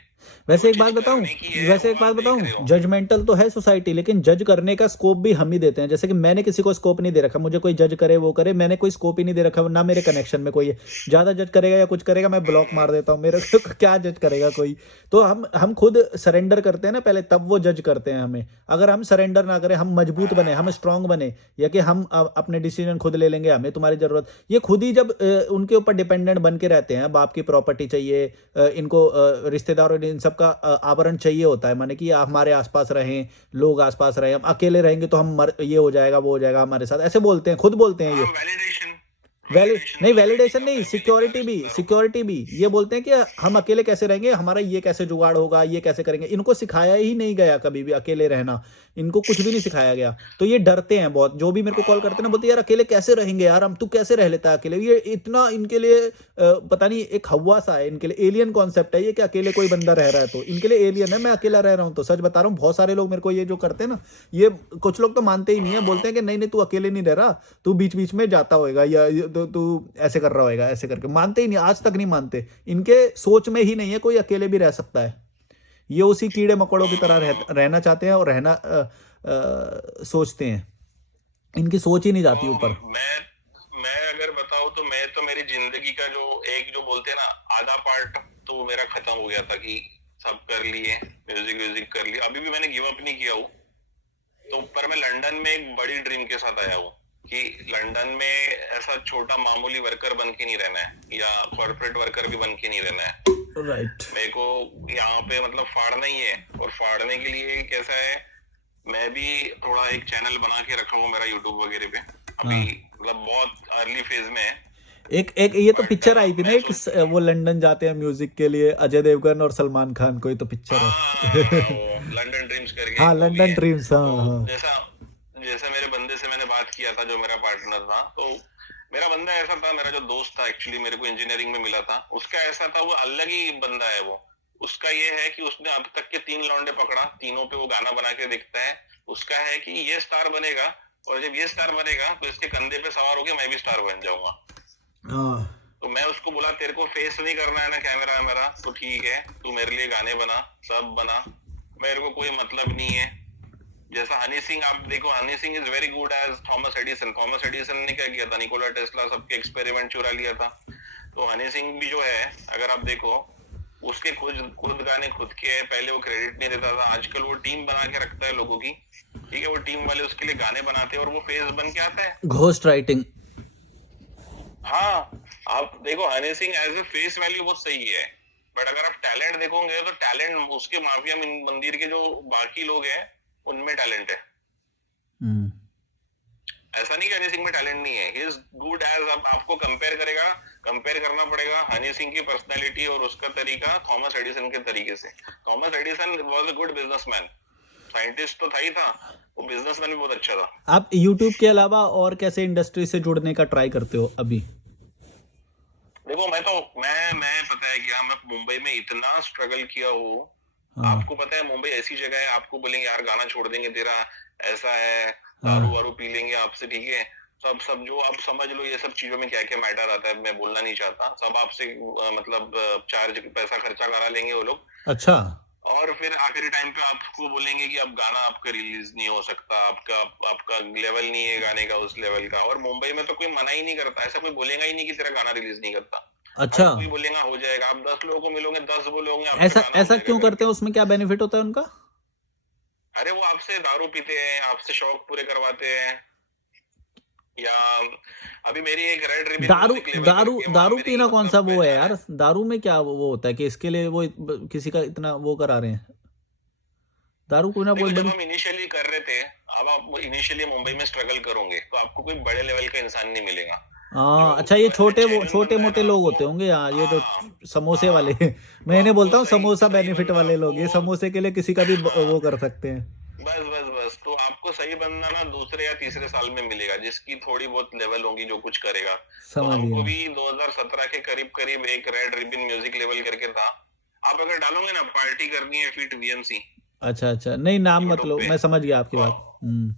वैसे जो एक बात चीज बताऊं, करने की है वो आप देख रहे हो। जजमेंटल तो है सोसाइटी, लेकिन जज करने का स्कोप भी हम ही देते हैं। जैसे कि मैंने किसी को स्कोप नहीं दे रखा, मुझे कोई जज करे वो करे, मैंने कोई स्कोप ही नहीं दे रखा, ना मेरे कनेक्शन में कोई है। ज्यादा जज करेगा या कुछ करेगा मैं ब्लॉक मार देता हूँ, मेरे को क्या जज करेगा कोई। तो हम खुद सरेंडर करते हैं ना पहले, तब वो जज करते हैं हमें। अगर हम सरेंडर ना करें, हम मजबूत बने, हम स्ट्रांग बने, या कि हम अपने डिसीजन खुद ले लेंगे, हमें तुम्हारी जरूरत, ये खुद ही जब उनके ऊपर डिपेंडेंट बन के रहते हैं, बाप की प्रॉपर्टी चाहिए, इनको रिश्तेदारों इन सब का आवरण चाहिए होता है, माने कि हमारे आसपास रहें, लोग आसपास रहें। हम अकेले रहेंगे तो हम ये हो जाएगा वो हो जाएगा हमारे साथ, ऐसे बोलते हैं, खुद बोलते हैं ये। वैलिडेशन, नहीं, सोसाइटी वैलिडेशन का नहीं, फैमिली का रिश्तेदारों का। सिक्योरिटी भी ये बोलते हैं कि हम अकेले कैसे रहेंगे, हमारा ये कैसे जुगाड़ होगा, ये कैसे करेंगे। इनको सिखाया ही नहीं गया कभी भी अकेले रहना, इनको कुछ भी नहीं सिखाया गया। तो ये डरते हैं बहुत, जो भी मेरे को कॉल करते हैं ना, बोलते हैं यार अकेले कैसे रहेंगे यार हम, तू कैसे रह लेता है अकेले। ये इतना इनके लिए पता नहीं, एक हवा सा है इनके लिए, एलियन कॉन्सेप्ट है ये, कि अकेले कोई बंदा रह रहा है तो इनके लिए एलियन है। मैं अकेला रह रहा हूँ तो सच बता रहा हूँ, बहुत सारे लोग मेरे को ये जो करते हैं ना, ये कुछ लोग तो मानते ही नहीं है, बोलते हैं कि नहीं नहीं तू अकेले नहीं रह रहा, तू बीच बीच में जाता होएगा, या तो तू ऐसे कर रहा होएगा, ऐसे करके मानते ही नहीं, आज तक नहीं मानते। इनके सोच में ही नहीं है कोई अकेले भी रह सकता है। ये उसी कीड़े मकोड़ों की तरह रहना चाहते हैं, और रहना सोचते हैं, इनकी सोच ही नहीं जाती तो ऊपर। मैं अगर बताऊं तो मैं तो मेरी जिंदगी का जो एक जो बोलते हैं ना आधा पार्ट तो मेरा खत्म हो गया था, कि सब कर लिए, म्यूजिक कर लिया, अभी भी मैंने गिव अप नहीं किया हूँ। तो पर मैं लंदन में एक बड़ी ड्रीम के साथ आया हूँ कि लंदन में ऐसा छोटा मामूली वर्कर बन के नहीं रहना है, या कॉर्पोरेट वर्कर भी बन के नहीं रहना है। राइट। मेरे को यहाँ पे मतलब फाड़ना ही है, और फाड़ने के लिए कैसा है, मैं भी थोड़ा एक चैनल बना के रखा हूँ मेरा यूट्यूब वगैरह पे, अभी मतलब बहुत अर्ली फेज में है। एक ये तो बट पिक्चर आई थी ना मैं एक, वो लंदन जाते हैं म्यूजिक के लिए, अजय देवगन और सलमान खान, कोई तो पिक्चर है। लंदन ड्रीम्स करके हाँ, एक मूवी लंदन है। ड्रीम्स, हाँ तो हाँ। जैसा जैसा मेरे बंदे से मैंने बात किया था, जो मेरा पार्टनर था, तो मेरा बंदा ऐसा था, मेरा जो दोस्त था एक्चुअली मेरे को इंजीनियरिंग में मिला था, उसका ऐसा था, वो अलग ही बंदा है वो। उसका ये है कि उसने अब तक के 3 लौंडे पकड़ा, तीनों पे वो गाना बना के दिखता है। उसका है कि ये स्टार बनेगा, और जब ये स्टार बनेगा तो इसके कंधे पे सवार होके मैं भी स्टार बन जाऊंगा। तो मैं उसको बोला तेरे को फेस नहीं करना है ना कैमरा मेरा, तो ठीक है तू मेरे लिए गाने बना, सब बना, मेरे को कोई मतलब नहीं है। जैसा हनी सिंह, आप देखो Honey Singh is very good as Thomas Edison. Thomas Edison ने क्या किया था, निकोला टेस्ला सबके एक्सपेरिमेंट चुरा लिया था। तो हनी सिंह भी जो है, अगर आप देखो उसके खुद गाने खुद के हैं, पहले वो क्रेडिट नहीं देता था, आजकल वो टीम बना के रखता है लोगों की, ठीक है, वो टीम वाले उसके लिए गाने बनाते हैं और वो फेस बन के आता है। Ghost writing. हाँ आप देखो Honey Singh as a face value बहुत सही है, बट अगर आप टैलेंट देखोगे तो टैलेंट उसके माफिया मंदिर के जो बाकी लोग हैं उनमें टैलेंट है। ऐसा नहीं कि हनी सिंह में टैलेंट नहीं है, ही इज गुड एज, आपको कंपेयर करना पड़ेगा हनी सिंह की पर्सनैलिटी और उसका तरीका थॉमस एडिसन के तरीके से। Thomas Edison was a good businessman, scientist तो था ही था, वो बिजनेसमैन भी बहुत अच्छा था। आप YouTube के अलावा और कैसे इंडस्ट्री से जुड़ने का ट्राई करते हो अभी? देखो मैं पता है क्या, मैं मुंबई में इतना स्ट्रगल किया हूँ। आपको पता है मुंबई ऐसी जगह है, आपको बोलेंगे यार गाना छोड़ देंगे तेरा, ऐसा है, दारू वारू पी लेंगे आपसे, ठीक है, सब जो आप समझ लो ये सब चीजों में क्या क्या मैटर आता है, मैं बोलना नहीं चाहता, सब आपसे मतलब चार्ज पैसा खर्चा करा लेंगे वो लोग। अच्छा। और फिर आखिरी टाइम पे आपको बोलेंगे कि अब गाना आपका रिलीज नहीं हो सकता, आपका आपका लेवल नहीं है गाने का उस लेवल का। और मुंबई में तो कोई मना ही नहीं करता, ऐसा कोई बोलेगा ही नहीं कि तेरा गाना रिलीज नहीं करता। अच्छा, हर कोई बोलेगा हो जाएगा। आप 10 लोगों को मिलोगे, 10 बोलोगे आपका ऐसा गाना हो ऐसा जाएगा क्यों करते करके। हैं? उसमें क्या बेनिफिट होता है उनका? अरे वो आपसे दारू पीते हैं, आपसे शौक पूरे करवाते हैं। या अभी मेरी एक रेड रिबन दारू म्यूजिक लेवल दारू करके वहां दारू मेरी पीना कौन सा मतलब वो है पहचान है। यार? दारू में क्या वो होता है कि इसके लिए वो किसी का इतना वो करा रहे हैं? दारू पीना कोई देखो जब बड़ी। हम इनिशियली कर रहे थे, अब आप इनिशियली मुंबई में स्ट्रगल करोगे तो आपको कोई बड़े लेवल का इंसान नहीं मिलेगा। जो हाँ, अच्छा, ये जो ऐसे छोटे वो जेन्युइन छोटे बंदा है मोटे ना लोग वो, होते होंगे यहाँ, ये जो हाँ समोसे हाँ, वाले तो मैं इन्हें आपको बोलता हूँ सही समोसा सही बेनिफिट बंदा वाले लोग, ये वो, समोसे के लिए किसी का भी हाँ वो कर सकते हैं। बस बस बस, तो आपको सही बंदा ना दूसरे या तीसरे साल में मिलेगा, जिसकी थोड़ी बहुत लेवल होगी, जो कुछ करेगा। तो समझ हमको गया। भी 2017 के करीब करीब एक रेड रिबन म्यूजिक लेवल करके था। आप अगर डालोगे ना पार्टी करनी है फीट वीएमसी अच्छा अच्छा, नहीं नाम यूट्यूब मतलब पे, मैं समझ गया आपकी तो बात। हम्म।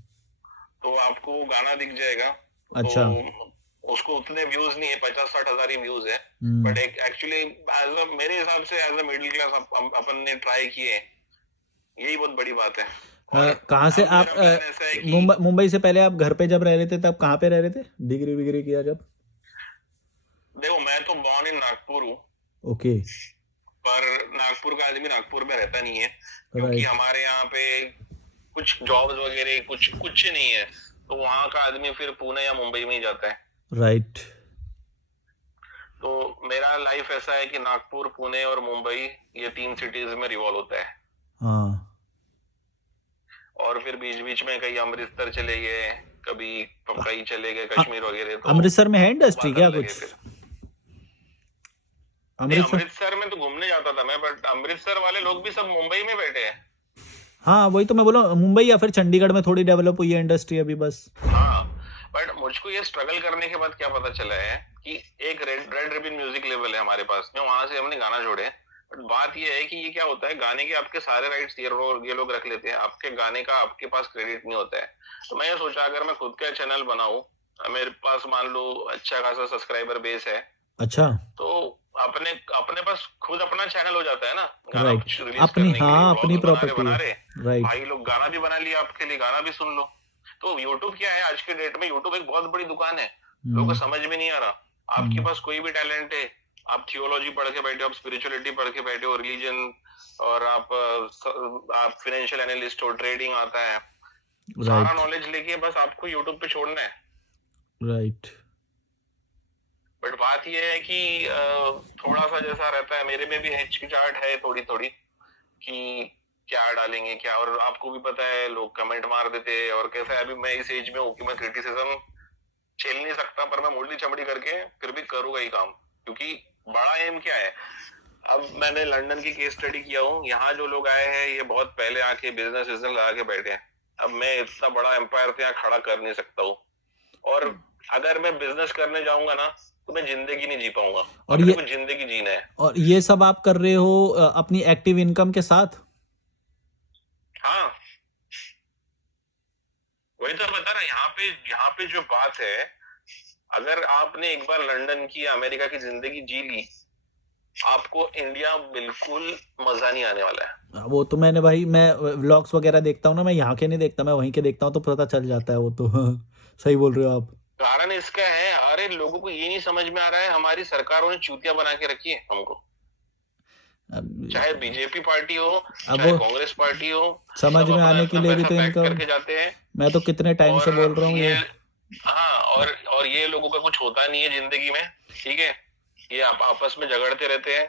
तो आपको वो गाना दिख जाएगा। तो अच्छा। उसको उतने व्यूज नहीं है, 50-60 हजार ही व्यूज है। हम्म। बट एक एक्चुअली मेरे हिसाब से एज अ मिडिल क्लास अपन ने ट्राई किए, यही बहुत बड़ी बात है। और कहाँ से अब आप मेरा प्लान ऐसा है कि मुंबई मुंबई से पहले आप घर पे जब रह रहे थे तब कहाँ पे रह रहे थे? डिग्री विग्री किया जब? देखो मैं तो बॉर्न इन नागपुर हूँ, ओके। पर नागपुर का आदमी नागपुर में रहता नहीं है, क्योंकि राइट। हमारे यहाँ पे कुछ जॉब्स वगैरह कुछ कुछ नहीं है। तो वहाँ का आदमी फिर पुणे या मुंबई में ही जाता है। राइट। तो मेरा लाइफ ऐसा है कि नागपुर, पुणे और मुंबई, ये 3 सिटीज में रिवॉल्व होता है। हाँ। और फिर बीच बीच में कहीं अमृतसर चले गए, कभी कहीं चले गए अ- कश्मीर वगैरह, तो अमृतसर में है वो इंडस्ट्री बात क्या अलग है कुछ? फिर। नहीं, अमृतसर। अमृतसर में तो घूमने जाता था मैं, बट अमृतसर वाले लोग भी सब मुंबई में बैठे हैं। हाँ, वही तो मैं बोला, मुंबई या फिर चंडीगढ़ में थोड़ी डेवलप हुई है इंडस्ट्री अभी बस। हाँ, बट मुझको ये स्ट्रगल करने के बाद क्या पता चला है कि एक red red ribbon music level है हमारे पास में, वहां से हमने गाना जोड़े। बट बात ये है कि ये क्या होता है, गाने के आपके सारे राइट्स ये लोग रख लेते हैं, आपके गाने का आपके पास क्रेडिट नहीं होता है। तो मैं ये सोचा अगर मैं खुद का चैनल बनाऊं, मेरे पास मान लो अच्छा खासा सब्सक्राइबर बेस है, अच्छा। तो अपने अपने पास खुद अपना चैनल हो जाता है ना, गाना राइट। रिलीज अपनी, करने के लिए। हाँ, अपनी व्लॉग्स प्रॉपर्टी बना है। रहे राइट। भाई लोग, गाना भी बना लिया आपके लिए, गाना भी सुन लो। तो यूट्यूब क्या है आज के डेट में, यूट्यूब एक बहुत बड़ी दुकान है, लोगों को हम्म। समझ में नहीं आ रहा। आपके हम्म। पास कोई भी टैलेंट है, आप थियोलॉजी पढ़ के बैठे हो, आप स्पिरिचुअलिटी पढ़ के बैठे हो, रिलीजन, और आप फाइनेंशियल एनालिस्ट हो, ट्रेडिंग आता है, सारा राइट। नॉलेज लेके बस आपको यूट्यूब पे छोड़ना है। राइट। बट बात यह है कि थोड़ा सा जैसा रहता है, मेरे में भी हिचकिचाहट है थोड़ी थोड़ी कि क्या डालेंगे क्या। और आपको भी पता है लोग कमेंट मार देते हैं, और कैसा है अभी मैं इस एज में हूँ कि मैं क्रिटिसिज्म झेल नहीं सकता, पर मैं मुरली चमड़ी करके फिर भी करूंगा ही काम, क्योंकि बड़ा एम क्या है। अब मैंने लंदन की केस स्टडी किया हूँ, यहाँ जो लोग आए हैं ये बहुत पहले आके बिजनेस लगा के बैठे हैं। अब मैं इतना बड़ा एम्पायर तो यहाँ खड़ा कर नहीं सकता हूँ, और अगर मैं बिजनेस करने जाऊंगा ना तो मैं जिंदगी नहीं जी पाऊंगा। और अपने ये को जिंदगी जीना है। और ये सब आप कर रहे हो अपनी एक्टिव इनकम के साथ? हाँ, वही तो बता रहा, यहाँ पे जो बात है, अगर आपने एक बार लंदन की या अमेरिका की जिंदगी जी ली, आपको इंडिया बिल्कुल मजा नहीं आने वाला है। वो तो मैंने भाई, मैं व्लॉग्स वगैरह देखता हूँ ना, मैं यहाँ के नहीं देखता, मैं वहीं के देखता हूँ, तो पता चल जाता है वो तो सही बोल रहे हो आप। कारण इसका है, अरे लोगों को ये नहीं समझ में आ रहा है, हमारी सरकारों ने चूतिया बना के रखी है हमको, चाहे बीजेपी पार्टी हो अब चाहे वो कांग्रेस पार्टी हो, समझ सब में अपना आने के अपना लिए भी पैसा तो पैक इनका, करके जाते हैं। मैं तो कितने टाइम से और बोल रहा हूँ ये, ये। हाँ, और ये लोगों का कुछ होता नहीं है जिंदगी में, ठीक है, ये आपस में झगड़ते रहते हैं।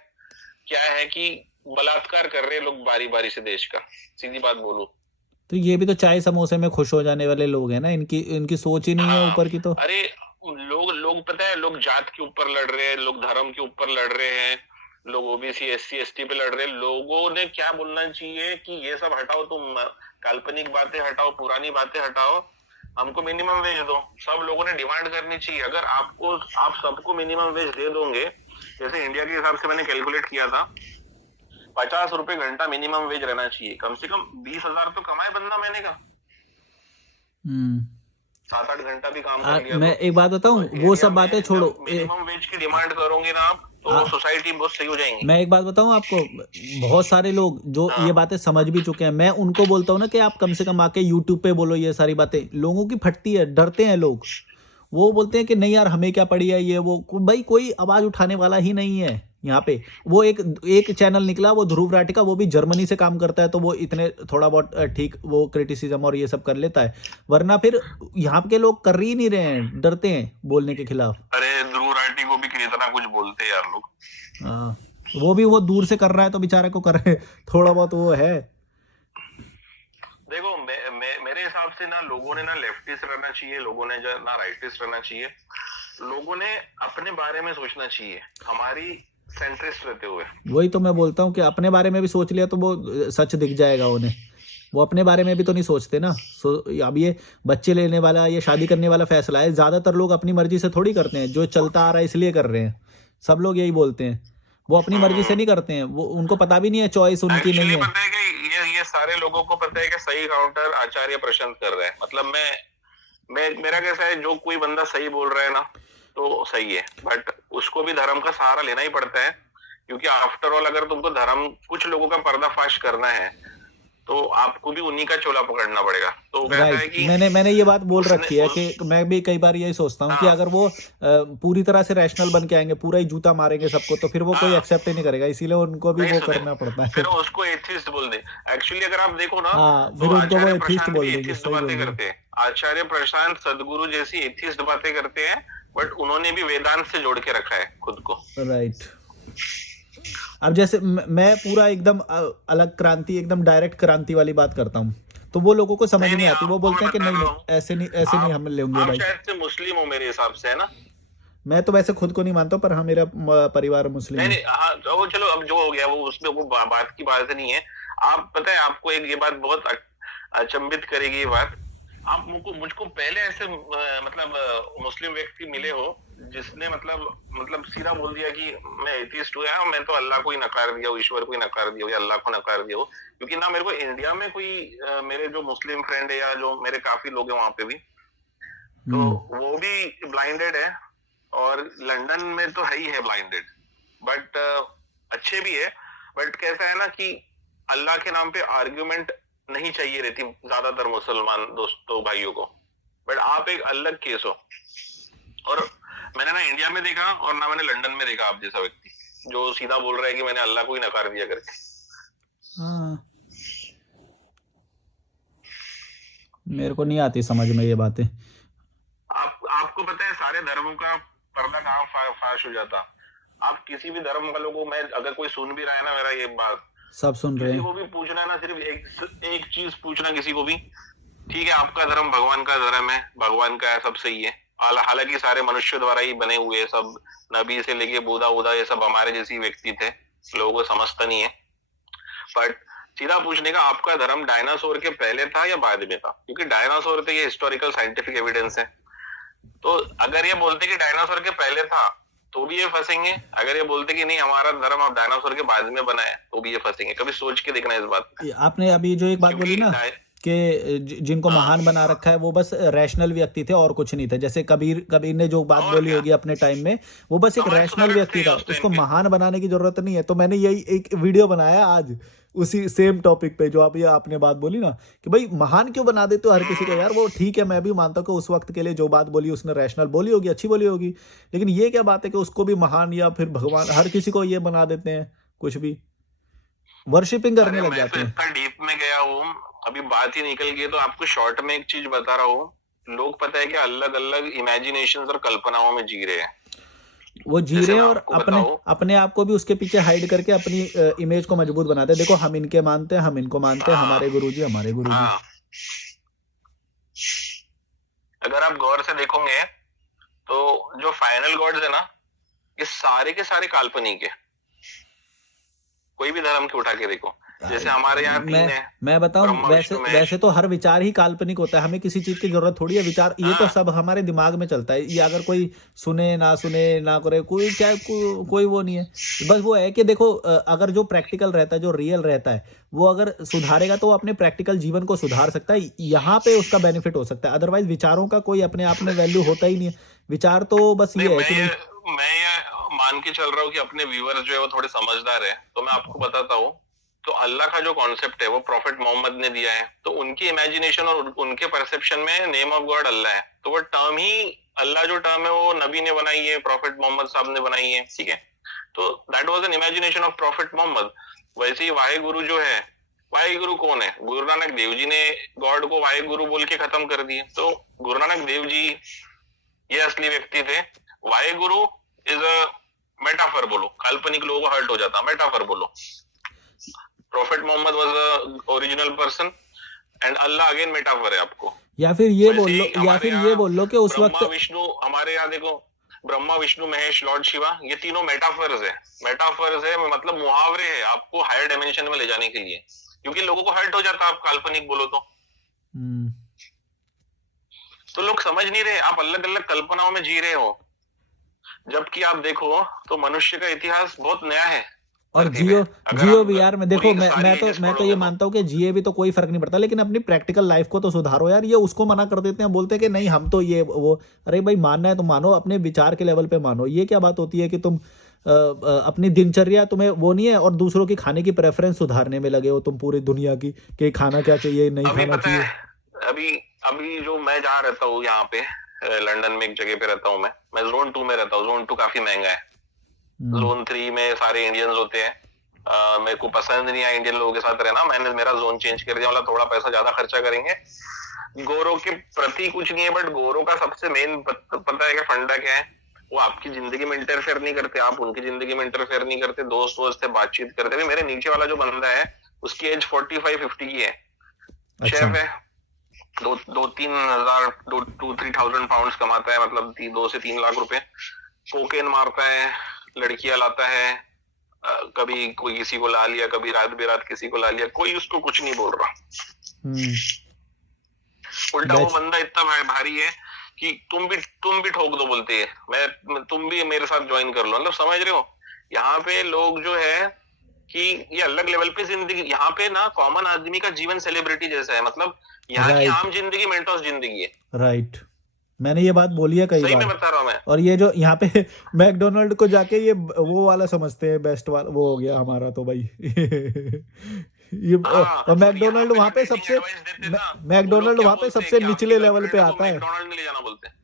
क्या है कि बलात्कार कर रहे हैं लोग बारी बारी से देश का, सीधी बात बोलूं। तो ये भी तो चाय समोसे में खुश हो जाने वाले लोग हैं ना, इनकी इनकी सोच ही नहीं है हाँ, ऊपर की तो। अरे लोग लोग पता है, लोग जात के ऊपर लड़ रहे हैं, लोग धर्म के ऊपर लड़ रहे हैं, लोग ओबीसी एससी एसटी पे लड़ रहे हैं। लोगों ने क्या बोलना चाहिए कि ये सब हटाओ, तुम काल्पनिक बातें हटाओ, पुरानी बातें हटाओ, हमको मिनिमम वेज दो। सब लोगों ने डिमांड करनी चाहिए। अगर आप सबको मिनिमम वेज दे दोगे, जैसे इंडिया के हिसाब से मैंने कैलकुलेट किया था, 50 रुपए घंटा मिनिमम वेज रहना चाहिए, कम से कम 20,000 तो कमाए बंदा महीने का। 7-8 घंटा भी काम कर लिया मैं तो। एक बात बताऊं, वो इंडिया सब बातें में छोड़ो। जब मिनिमम वेज की डिमांड करोगे ना आप, तो सोसाइटी बहुत सही हो जाएंगी। मैं एक बात बताऊं आपको, बहुत सारे लोग जो ये बातें समझ भी चुके हैं, मैं उनको बोलता हूँ ना कि आप कम से कम आके यूट्यूब पे बोलो ये सारी बातें, लोगों की फटती है, डरते हैं लोग। वो बोलते हैं कि नहीं यार हमें क्या पड़ी है ये वो, भाई कोई आवाज उठाने वाला ही नहीं है यहाँ पे। वो एक चैनल निकला, वो ध्रुव राठी का, वो भी जर्मनी से काम करता है, तो वो इतने थोड़ा बहुत ठीक वो क्रिटिसिज्म और ये सब कर लेता है, वरना फिर यहाँ के लोग कर ही नहीं रहे हैं, डरते हैं बोलने के खिलाफ। अरे ध्रुव राठी को भी कितना कुछ बोलते हैं यार लोग। हाँ, वो दूर से कर रहा है तो बेचारे को कर रहे थोड़ा बहुत वो है। देखो मेरे हिसाब से ना लोगों ने ना लेफ्टिस्ट रहना चाहिए, लोगों ने जो ना राइटिस्ट रहना चाहिए, लोगों ने अपने बारे में सोचना चाहिए, हमारी सेंट्रिस्ट रहते हुए। वही तो मैं बोलता हूँ कि अपने बारे में भी सोच लिया तो वो सच दिख जाएगा उन्हें, वो अपने बारे में भी तो नहीं सोचते ना। अब ये बच्चे लेने वाला, ये शादी करने वाला फैसला है, ज्यादातर लोग अपनी मर्जी से थोड़ी करते हैं, जो चलता आ रहा है इसलिए कर रहे हैं, सब लोग यही बोलते हैं, वो अपनी मर्जी से नहीं करते हैं, वो उनको पता भी नहीं है, चॉइस उनकी नहीं है। पता है कि ये सारे लोगों को पता है कि सही काउंटर आचार्य प्रशांत कर रहे हैं, मतलब मेरा कैसा है, जो कोई बंदा सही बोल रहा है ना तो सही है, बट उसको भी धर्म का सहारा लेना ही पड़ता है, क्योंकि आफ्टर ऑल अगर तुमको धर्म कुछ लोगों का पर्दाफाश करना है तो आपको भी उन्हीं का चोला पकड़ना पड़ेगा। तो कहता है कि मैंने ये बात बोल रखी है कि मैं भी कई बार यही सोचता हूँ कि अगर वो पूरी तरह से रैशनल बन के आएंगे, पूरा ही जूता मारेंगे सबको, तो फिर वो कोई एक्सेप्ट ही नहीं करेगा, इसीलिए उनको भी वो करना पड़ता है। फिर उसको एथिस्ट बोल दे। एक्चुअली अगर आप देखो ना, फिर उनको वो एथिस्ट बोल देंगे। बातें करते हैं आचार्य प्रशांत सदगुरु जैसी एथिस्ट बातें करते हैं, बट उन्होंने भी वेदांत से जोड़ के रखा है खुद को। राइट। अब जैसे मैं पूरा एकदम अलग क्रांति, एकदम डायरेक्ट क्रांति वाली बात करता हूँ, तो वो लोगों को समझ नहीं आती, वो बोलते हैं कि नहीं ऐसे नहीं हम लेंगे भाई। शायद से मुस्लिम हो मेरे हिसाब से, है ना? मैं तो वैसे खुद को नहीं मानता, पर हाँ मेरा परिवार मुस्लिम है। नहीं हाँ, वो चलो अब जो हो गया वो उसमें वो बात की बात नहीं है। आप पता है आपको एक ये बात बहुत अचंभित करेगी ये बात, आप मुझको पहले ऐसे मतलब मुस्लिम व्यक्ति मिले हो जिसने मतलब सीधा बोल दिया कि मैं एथिस्ट हूँ यार, मैं तो अल्लाह को ही नकार दिया हूँ, ईश्वर को ही नकार दिया हूँ, या अल्लाह को नकार दिया हूँ। क्योंकि ना मेरे को इंडिया में कोई मेरे जो मुस्लिम फ्रेंड है या जो मेरे काफी लोग हैं वहां पे भी, तो वो भी ब्लाइंडेड है, और लंदन में तो है ही है ब्लाइंडेड, बट अच्छे भी है। बट कैसा है ना कि अल्लाह के नाम पे आर्ग्यूमेंट नहीं चाहिए रहती ज्यादातर मुसलमान दोस्तों भाइयों को, बट आप एक अलग केस हो। और मैंने ना इंडिया में देखा और ना मैंने लंदन में देखा आप जैसा व्यक्ति जो सीधा बोल रहा है कि मैंने अल्लाह को ही नकार दिया करके। मेरे को नहीं आती समझ में ये बातें। आपको पता है सारे धर्मों का पर्दा कहाँ फाश हो जाता। आप किसी भी धर्म वालों को, मैं अगर कोई सुन भी रहा है ना मेरा ये बात, सब सुन रहे हैं, किसी को भी पूछना है ना, सिर्फ एक चीज पूछना किसी को भी, ठीक है आपका धर्म भगवान का धर्म है, भगवान का है, सब सही है, हालांकि सारे मनुष्य द्वारा ही बने हुए, सब नबी से लेके बुद्धा उदा ये सब हमारे जैसी व्यक्ति थे, लोगों को समझता नहीं है। बट सीधा पूछने का, आपका धर्म डायनासोर के पहले था या बाद में था? क्योंकि डायनासोर तो ये हिस्टोरिकल साइंटिफिक एविडेंस है। तो अगर ये बोलते कि डायनासोर के पहले था तो भी ये फंसेंगे, अगर ये बोलते कि नहीं हमारा धर्म अब डायनासोर के बाद में बना है तो भी ये फंसेंगे। कभी सोच के देखना इस बात पे। आपने अभी जो एक बात बोली ना कि जिनको महान बना रखा है वो बस रैशनल व्यक्ति थे और कुछ नहीं थे, जैसे कबीर ने जो बात बोली होगी अपने टाइम में, वो बस एक रैशनल व्यक्ति था, उसको महान बनाने की जरूरत नहीं है। तो मैंने यही एक वीडियो बनाया आज उसी सेम टॉपिक पे जो आपने बात बोली ना कि भाई महान क्यों बना देते हो हर किसी को। यार वो ठीक है, मैं भी मानता हूँ कि उस वक्त के लिए जो बात बोली उसने रैशनल बोली होगी, अच्छी बोली होगी, लेकिन ये क्या बात है कि उसको भी महान या फिर भगवान, हर किसी को ये बना देते हैं, कुछ भी वर्शिपिंग करने लग जाते हैं। इतना डीप में गया हूँ, अभी बात ही निकल गई, तो आपको शॉर्ट में एक चीज बता रहा हूँ। लोग पता है कि अलग अलग इमेजिनेशंस और कल्पनाओं में जी रहे हैं, वो जी रहे हैं और अपने आप को भी उसके पीछे हाइड करके अपनी इमेज को मजबूत बनाते हैं। देखो हम इनके मानते हैं, हम इनको मानते हैं, हमारे गुरुजी हमारे गुरुजी। अगर आप गौर से देखोगे तो जो फाइनल गॉड्स है ना, ये सारे के सारे काल्पनिक है। कोई भी धर्म के उठा के देखो, जैसे हमारे यहाँ तीन है। मैं बताऊं, वैसे तो हर विचार ही काल्पनिक होता है, हमें किसी चीज की जरूरत थोड़ी है। विचार ये तो सब हमारे दिमाग में चलता है, ये अगर कोई सुने ना करे कोई वो नहीं है। बस वो है कि देखो अगर जो प्रैक्टिकल रहता है, जो रियल रहता है, वो अगर सुधारेगा तो वो अपने प्रैक्टिकल जीवन को सुधार सकता है, यहाँ पे उसका बेनिफिट हो सकता है। अदरवाइज विचारों का कोई अपने आप में वैल्यू होता ही नहीं है। विचार तो बस ये है कि मैं मान के चल रहा हूँ कि अपने व्यूअर्स जो है वो थोड़े समझदार है, तो मैं आपको बताता हूँ। तो अल्लाह का जो कॉन्सेप्ट है वो प्रॉफिट मोहम्मद ने दिया है, तो उनकी इमेजिनेशन और उनके परसेप्शन में नेम ऑफ गॉड अल्लाह है, तो वो टर्म ही अल्लाह जो टर्म है वो नबी ने बनाई है, प्रॉफिट मोहम्मद साहब ने बनाई है, ठीक है। तो that was an imagination of prophet Mohammed. वैसे ही वाहे गुरु जो है, वाहे गुरु कौन है? गुरु नानक देव जी ने गॉड को वाहे गुरु बोल के खत्म कर दिए। तो गुरु नानक देव जी ये असली व्यक्ति थे। Wahe Guru is a metaphor, बोलो, काल्पनिक लोगों को हर्ट हो जाता, मेटाफर बोलो। Prophet Mohammed was a original person and Allah again metaphor है आपको। या फिर ये बोल लो, या फिर ये बोल लो कि उस वक्त ब्रह्मा विष्णु, हमारे यहाँ देखो ब्रह्मा विष्णु महेश लॉर्ड शिवा, ये तीनों मेटाफर्स है। मेटाफर्स है मतलब मुहावरे है आपको हायर डायमेंशन में ले जाने के लिए, क्योंकि लोगों को हर्ट हो जाता है आप काल्पनिक बोलो तो लोग समझ नहीं रहे, आप अलग अलग कल्पनाओं में जी रहे हो। जबकि आप देखो तो मनुष्य का इतिहास बहुत नया है। और जियो भी यार, मैं देखो मैं तो ये मानता हूँ कि जिए भी तो कोई फर्क नहीं पड़ता, लेकिन अपनी प्रैक्टिकल लाइफ को तो सुधारो यार। ये उसको मना कर देते हैं, बोलते हैं कि नहीं हम तो ये वो, अरे भाई मानना है तो मानो, अपने विचार के लेवल पे मानो। ये क्या बात होती है कि तुम अपनी दिनचर्या तुम्हें वो नहीं है और दूसरों की खाने की प्रेफरेंस सुधारने में लगे हो तुम पूरी दुनिया की, कि खाना क्या चाहिए नहीं खाना चाहिए। अभी जो मैं जहाँ रहता हूँ यहाँ पे लंदन में एक जगह पे रहता हूँ, मैं जोन 2 में रहता हूँ। जोन 2 काफी महंगा है। जोन 3 में सारे इंडियंस होते हैं। मेरे को पसंद नहीं है इंडियन लोगों के साथ रहना, मैंने मेरा जोन चेंज कर दिया, मतलब थोड़ा पैसा ज्यादा खर्चा करेंगे। गोरों के प्रति कुछ नहीं है, बट गोरों का सबसे मेन पता है क्या फंडा क्या है? वो आपकी जिंदगी में इंटरफेयर नहीं करते, आप उनकी जिंदगी में इंटरफेयर नहीं करते, दोस्त वोस्त से बातचीत करते। अभी मेरे नीचे वाला जो बंदा है उसकी एज 45-50 की है, शेफ है, 2-3,000 पाउंड कमाता है, मतलब 2 से 3 लाख रुपए। कोकेन मारता है, लड़कियां लाता है, कभी कोई किसी को ला लिया, कभी रात बेरात किसी को ला लिया, कोई उसको कुछ नहीं बोल रहा। उल्टा वो बंदा इतना भारी है कि तुम भी ठोक दो बोलते है, तुम भी मेरे साथ ज्वाइन कर लो। मतलब समझ रहे हो, यहाँ पे लोग जो है कि ये अलग लेवल पे जिंदगी, यहाँ पे ना कॉमन आदमी का जीवन सेलिब्रिटी जैसा है, मतलब यहाँ की आम जिंदगी मेंटोस जिंदगी है। राइट, मैंने ये बात बोली है कई बार, सही में बता रहा हूँ मैं। और ये जो यहाँ पे मैकडोनल्ड को जाके ये वो वाला समझते हैं बेस्ट वाला, वो हो गया हमारा तो भाई ये और मैकडोनल्ड वहाँ पे सबसे निचले लेवल पे आता है। मैकडोनल्ड ले जाना बोलते हैं।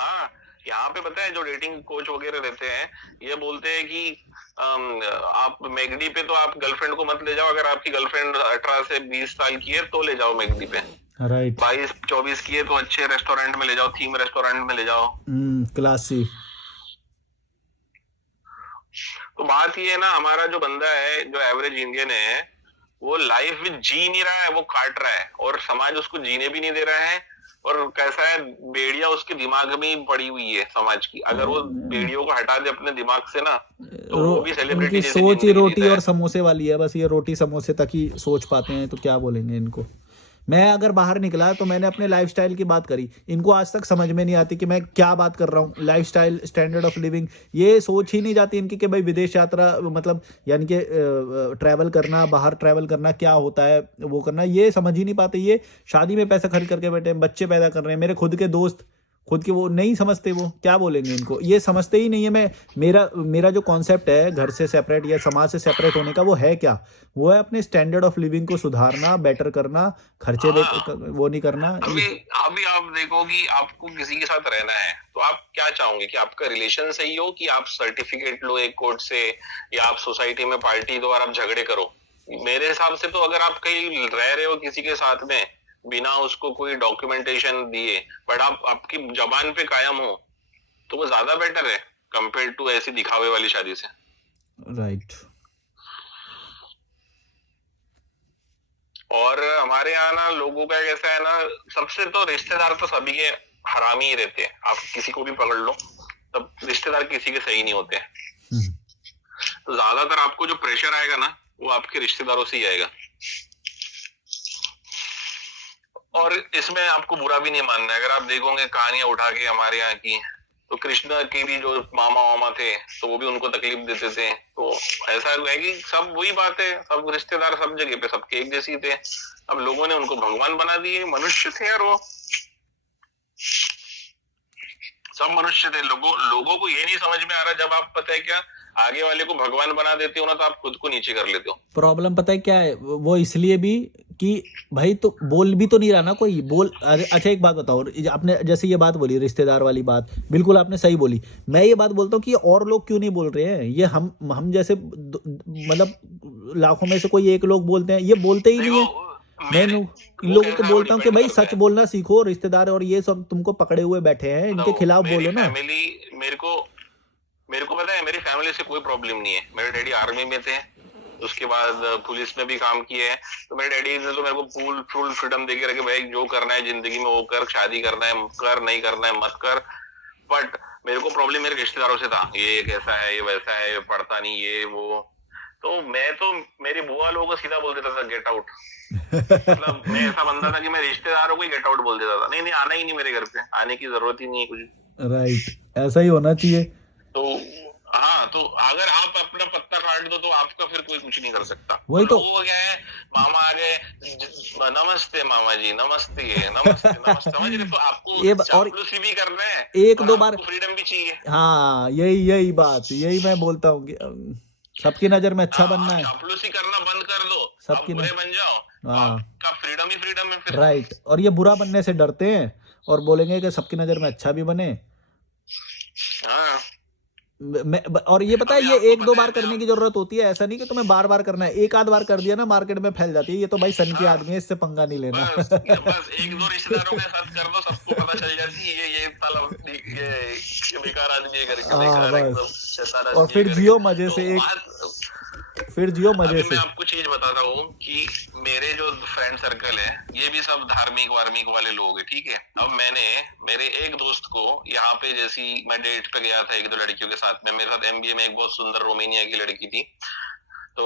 हाँ, यहाँ पे पता है जो रेटिंग कोच वगैरह रहते हैं ये बोलते हैं कि आप मैगडी पे तो आप गर्लफ्रेंड को मत ले जाओ, अगर आपकी गर्लफ्रेंड 18 से 20 साल की है तो ले जाओ मैगडी पे। राइट, 22-24 की है तो अच्छे रेस्टोरेंट में ले जाओ, थीम रेस्टोरेंट में ले जाओ, क्लासी। तो बात ये है ना, हमारा जो बंदा है, जो एवरेज इंडियन है, वो लाइफ में जी नहीं रहा है, वो काट रहा है, और समाज उसको जीने भी नहीं दे रहा है। और कैसा है, बेड़िया उसके दिमाग में ही पड़ी हुई है समाज की। अगर वो बेड़ियों को हटा दे अपने दिमाग से ना, तो वो भी सेलिब्रिटी जैसी सोच ही रोटी और समोसे वाली है, बस ये रोटी समोसे तक ही सोच पाते हैं, तो क्या बोलेंगे इनको। मैं अगर बाहर निकला तो मैंने अपने लाइफस्टाइल की बात करी, इनको आज तक समझ में नहीं आती कि मैं क्या बात कर रहा हूँ। लाइफस्टाइल, स्टैंडर्ड ऑफ लिविंग, ये सोच ही नहीं जाती इनकी कि भाई विदेश यात्रा, मतलब यानी कि ट्रैवल करना, बाहर ट्रैवल करना क्या होता है, वो करना, ये समझ ही नहीं पाते। ये शादी में पैसा खर्च करके बैठे हैं, बच्चे पैदा कर रहे हैं। मेरे खुद के दोस्त, खुद के, वो नहीं समझते, वो क्या बोलेंगे इनको, ये समझते ही नहीं है। मेरा जो कॉन्सेप्ट है घर से सेपरेट या समाज से सेपरेट होने का, वो है क्या? वो है अपने स्टैंडर्ड ऑफ लिविंग को सुधारना, बेटर करना, खर्चे वो नहीं करना। अभी आप देखो कि आपको किसी के साथ रहना है तो आप क्या चाहोगे कि आपका रिलेशन सही हो, कि आप सर्टिफिकेट लो एक कोर्ट से, या आप सोसाइटी में पार्टी दो और आप झगड़े करो? मेरे हिसाब से तो अगर आप कहीं रह रहे हो किसी के साथ में बिना उसको कोई डॉक्यूमेंटेशन दिए, बट आप आपकी जबान पे कायम हो, तो वो ज्यादा बेटर है कंपेयर टू ऐसी दिखावे वाली शादी से। राइट। और हमारे यहाँ ना लोगों का कैसा है ना, सबसे तो रिश्तेदार तो सभी के हरामी ही रहते हैं। आप किसी को भी पकड़ लो, तब रिश्तेदार किसी के सही नहीं होते हैं। तो ज्यादातर आपको जो प्रेशर आएगा ना, वो आपके रिश्तेदारों से ही आएगा। और इसमें आपको बुरा भी नहीं मानना है। अगर आप देखोगे कहानियां उठा के हमारे यहाँ की, तो कृष्णा के भी जो मामा वामा थे तो वो भी उनको तकलीफ देते थे। तो ऐसा है कि सब वही बात है, सब रिश्तेदार सब जगह पे सबके एक जैसे थे। अब लोगों ने उनको भगवान बना दिए, मनुष्य थे यार वो। सब मनुष्य थे। लोगों को ये नहीं समझ में आ रहा, जब आप पता है क्या आगे वाले को भगवान बना देते हो ना, तो आप खुद को नीचे कर लेते हो। प्रॉब्लम पता है क्या है, वो इसलिए भी कि भाई तो बोल भी तो नहीं रहा ना कोई बोल। अरे अच्छा एक बात बताओ, आपने जैसे ये बात बोली रिश्तेदार वाली बात, बिल्कुल आपने सही बोली। मैं ये बात बोलता हूँ कि और लोग क्यों नहीं बोल रहे हैं, ये हम जैसे मतलब लाखों में से कोई एक लोग बोलते हैं, ये बोलते ही नहीं देखो है। मैं मेरे इन वो लोगों को कैसा है, वो बोलता हूँ कि डिपेंड भाई करता सच है। बोलना सीखो, रिश्तेदार और ये सब तुमको पकड़े हुए बैठे हैं, इनके बताओ, खिलाफ मेरी बोलो ना। फैमिली मेरे को पता है, मेरी फैमिली से कोई प्रॉब्लम नहीं है। मेरे डैडी आर्मी में थे, उसके बाद पुलिस में भी काम किए हैं। तो मेरे डैडी ने तो मेरे को फुल फुल फ्रीडम देके रखे, भाई जो करना है जिंदगी में वो कर, शादी करना है कर, नहीं करना है मत कर। बट मेरे को प्रॉब्लम मेरे रिश्तेदारों से था, ये कैसा है, ये वैसा है, ये पढ़ता नहीं, ये वो। तो मैं तो मेरी बुआ लोगों को सीधा बोल देता था गेट आउट। मतलब मैं ऐसा बंदा था कि मैं रिश्तेदारों को ही गेट आउट बोल देता था, नहीं नहीं आना ही नहीं मेरे घर पे, आने की जरूरत ही नहीं है कुछ। राइट, ऐसा ही होना चाहिए। तो हाँ, तो अगर आप अपना पत्ता काट दो तो आपका फिर कोई कुछ नहीं कर सकता। वही तो। लोगों को क्या है, मामा आ गए, नमस्ते मामा जी, नमस्ते नमस्ते नमस्ते, समझ रहे? तो आपको ये और चापलूसी भी करना है एक और दो बार, आपको फ्रीडम भी चाहिए। हाँ यही बात, यही मैं बोलता हूँ कि सबकी नजर में अच्छा हाँ, बनना आप है, चापलूसी करना बंद कर दो, आप सबकी बुरे न बन जाओ, तो हाँ आपका फ्रीडम ही फ्रीडम है फिर। राइट। और ये बुरा बनने से डरते हैं और बोलेंगे कि सबकी नजर में अच्छा भी बने। हाँ, और ये पता है, अभी ये आपको एक दो पता बार है मैं करने की जरूरत होती है, ऐसा नहीं कि तुम्हें बार बार करना है। एक आध बार कर दिया ना मार्केट में फैल जाती है, ये तो भाई सन की हाँ, आदमी है, इससे पंगा नहीं लेना। बस एक दो रिश्तेदारों के साथ कर दो, सबको पता चल जाती है ये साला ये बेकार आदमी है करके, हाँ बेकार एकदम बस, शैतान और आदमी है फिर करके। जियो मजे तो से एक, बात, फिर जियो मजे अभी मैं से। आपको चीज बताता हूँ कि मेरे जो फ्रेंड सर्कल है ये भी सब धार्मिक वार्मिक वाले लोग हैं, ठीक है। अब मैंने मेरे एक दोस्त को यहाँ पे, जैसी मैं डेट पे गया था एक दो लड़कियों के साथ में, मेरे साथ एमबीए में एक बहुत सुंदर रोमानिया की लड़की थी, तो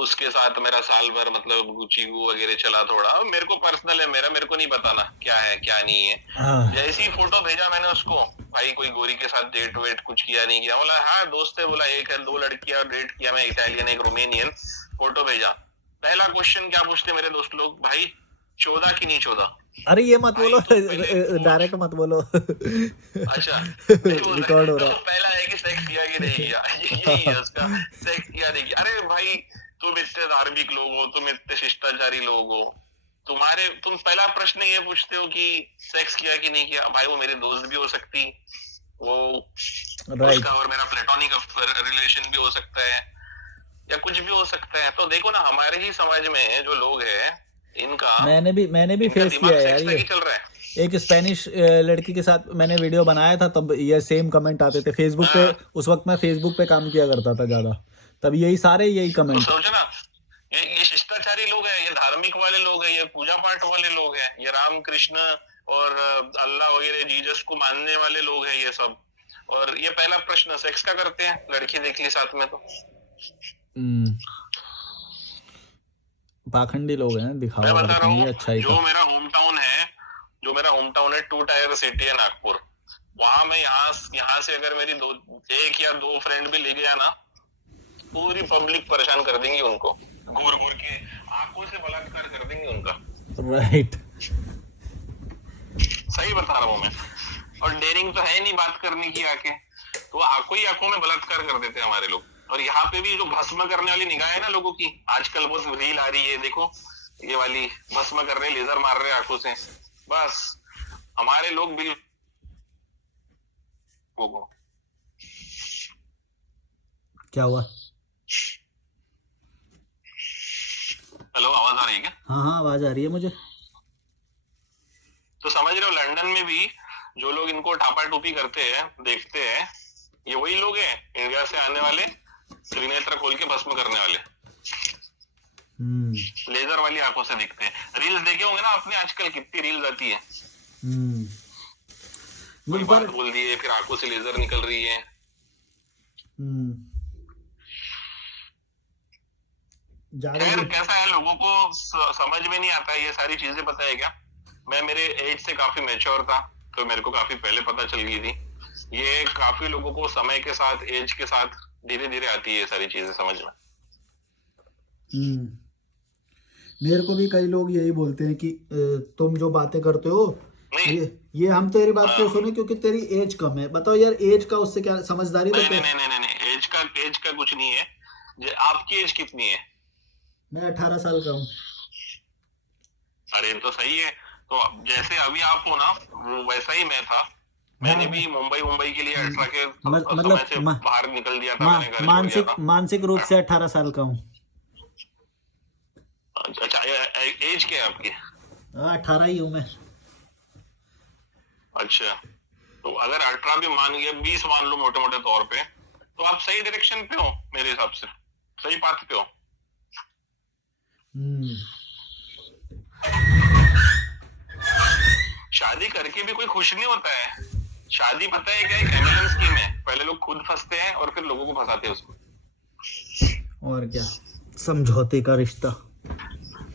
उसके साथ मेरा साल भर मतलब गुची गु वगैरह चला थोड़ा। मेरे को पर्सनल है, मेरे को नहीं बताना क्या है क्या नहीं है। हाँ जैसी फोटो भेजा मैंने उसको, भाई कोई गोरी के साथ डेट वेट कुछ किया नहीं किया? बोला हाँ दोस्त है, बोला एक है, दो लड़कियां डेट किया, मैं इटालियन एक रोमेनियन। फोटो भेजा, पहला क्वेश्चन क्या पूछते मेरे दोस्त लोग, भाई 14 की नहीं 14? अरे ये मत भाई बोलो, तो पहले डायरेक्ट मत बोलो। अच्छा नहीं बोल रहे, रिकॉर्ड हो तो रहा पहला है कि सेक्स किया कि नहीं किया, यही है उसका, सेक्स किया नहीं किया। अरे भाई तुम इतने धार्मिक लोग हो, तुम इतने शिष्टाचारी लोग हो, तुम पहला प्रश्न ये पूछते हो कि सेक्स किया कि नहीं किया? भाई वो मेरी दोस्त भी हो सकती, वो राइट। उसका और मेरा प्लेटोनिक रिलेशन भी हो सकता है, या कुछ भी हो सकता है। तो देखो ना, हमारे ही समाज में जो लोग हैं, इनका मैंने भी इनका फेस दिमाग किया है यार सेक्स तक ये। ही चल रहा है। एक स्पेनिश लड़की के साथ मैंने वीडियो बनाया था, तब ये सेम कमेंट आते थे फेसबुक पे। हाँ, उस वक्त मैं फेसबुक पे काम किया करता था ज्यादा, तब यही तो कमेंट। सोचो ना, ये शिष्टाचारी लोग हैं, ये धार्मिक वाले लोग हैं, ये पूजा पाठ वाले लोग हैं, ये राम कृष्ण और अल्लाह वगैरह जीसस को मानने वाले लोग हैं ये सब। और ये पहला प्रश्न सेक्स का करते हैं, लड़की देख ली साथ में तो। पाखंडी लोग हैं, मैं दिखावा बता करते रहा हैं ये हूँ, अच्छाई का। जो मेरा होम टाउन है 2 टायर सिटी है नागपुर। वहां मैं यहाँ से अगर मेरी एक या दो फ्रेंड भी ले गया ना, पूरी पब्लिक परेशान कर देंगी उनको, घूर घूर के आंखों से बलात्कार कर देंगे उनका। राइट। सही बता रहा हूँ मैं। और डेयरिंग तो है नहीं बात करने की आके, तो आंखों ही आंखों में बलात्कार कर देते हैं हमारे लोग। और यहाँ पे भी जो भस्म करने वाली निगाह है ना लोगों की, आजकल बहुत रील आ रही है, देखो ये वाली भस्म कर रहे, लेजर मार रहे आंखों से। बस हमारे लोग बिल्कुल। क्या हुआ? हेलो, आवाज आ रही है क्या? हाँ आवाज आ रही है मुझे। तो समझ रहे हो, लंदन में भी जो लोग इनको टापा टूपी करते हैं, देखते हैं, ये वही लोग हैं इंडिया से आने वाले, त्रिनेत्र खोल के भस्म करने वाले, लेजर वाली आंखों से दिखते हैं। रील्स देखे होंगे ना आपने, आजकल कितनी रील्स आती है, कोई बात बोल दी है फिर आंखों से लेजर निकल रही है। खैर कैसा है, लोगों को समझ में नहीं आता ये सारी चीजें। पता है क्या, मैं मेरे एज से काफी मैच्योर था, तो मेरे को काफी पहले पता चल गई थी। ये काफी लोगों को समय के साथ, एज के साथ धीरे धीरे आती है ये सारी चीजें समझ में। मेरे को भी कई लोग यही बोलते हैं कि तुम जो बातें करते हो नहीं ये हम तेरी बात क्यों सुने, क्योंकि तेरी एज कम है। बताओ यार, एज का उससे क्या समझदारी तो नहीं नहीं नहीं नहीं नहीं, एज का कुछ नहीं है। आपकी एज कितनी है? मैं 18 साल का हूँ। अरे तो सही है। तो जैसे अभी आप हो ना, वो वैसा ही मैं था। मैंने भी मुंबई के लिए 18 के मतलब समय से बाहर निकल दिया था, मैंने घर छोड़ दिया मानसिक था। मानसिक रूप से 18 साल का हूँ। अच्छा, एज क्या है आपकी? 18 ही हूँ मैं। अच्छा, तो अगर 18 भी मान गया, 20 मान लो मोटे मोटे तौर पे, तो आप सही डायरेक्शन पे हो मेरे हिसाब से, सही पाथ पे हो। शादी करके भी कोई खुश नहीं होता है। शादी पता है क्या, एक एमएलएम स्कीम है। पहले लोग खुद फंसते हैं और फिर लोगों को फंसाते हैं उसमें। और क्या, समझौते का रिश्ता।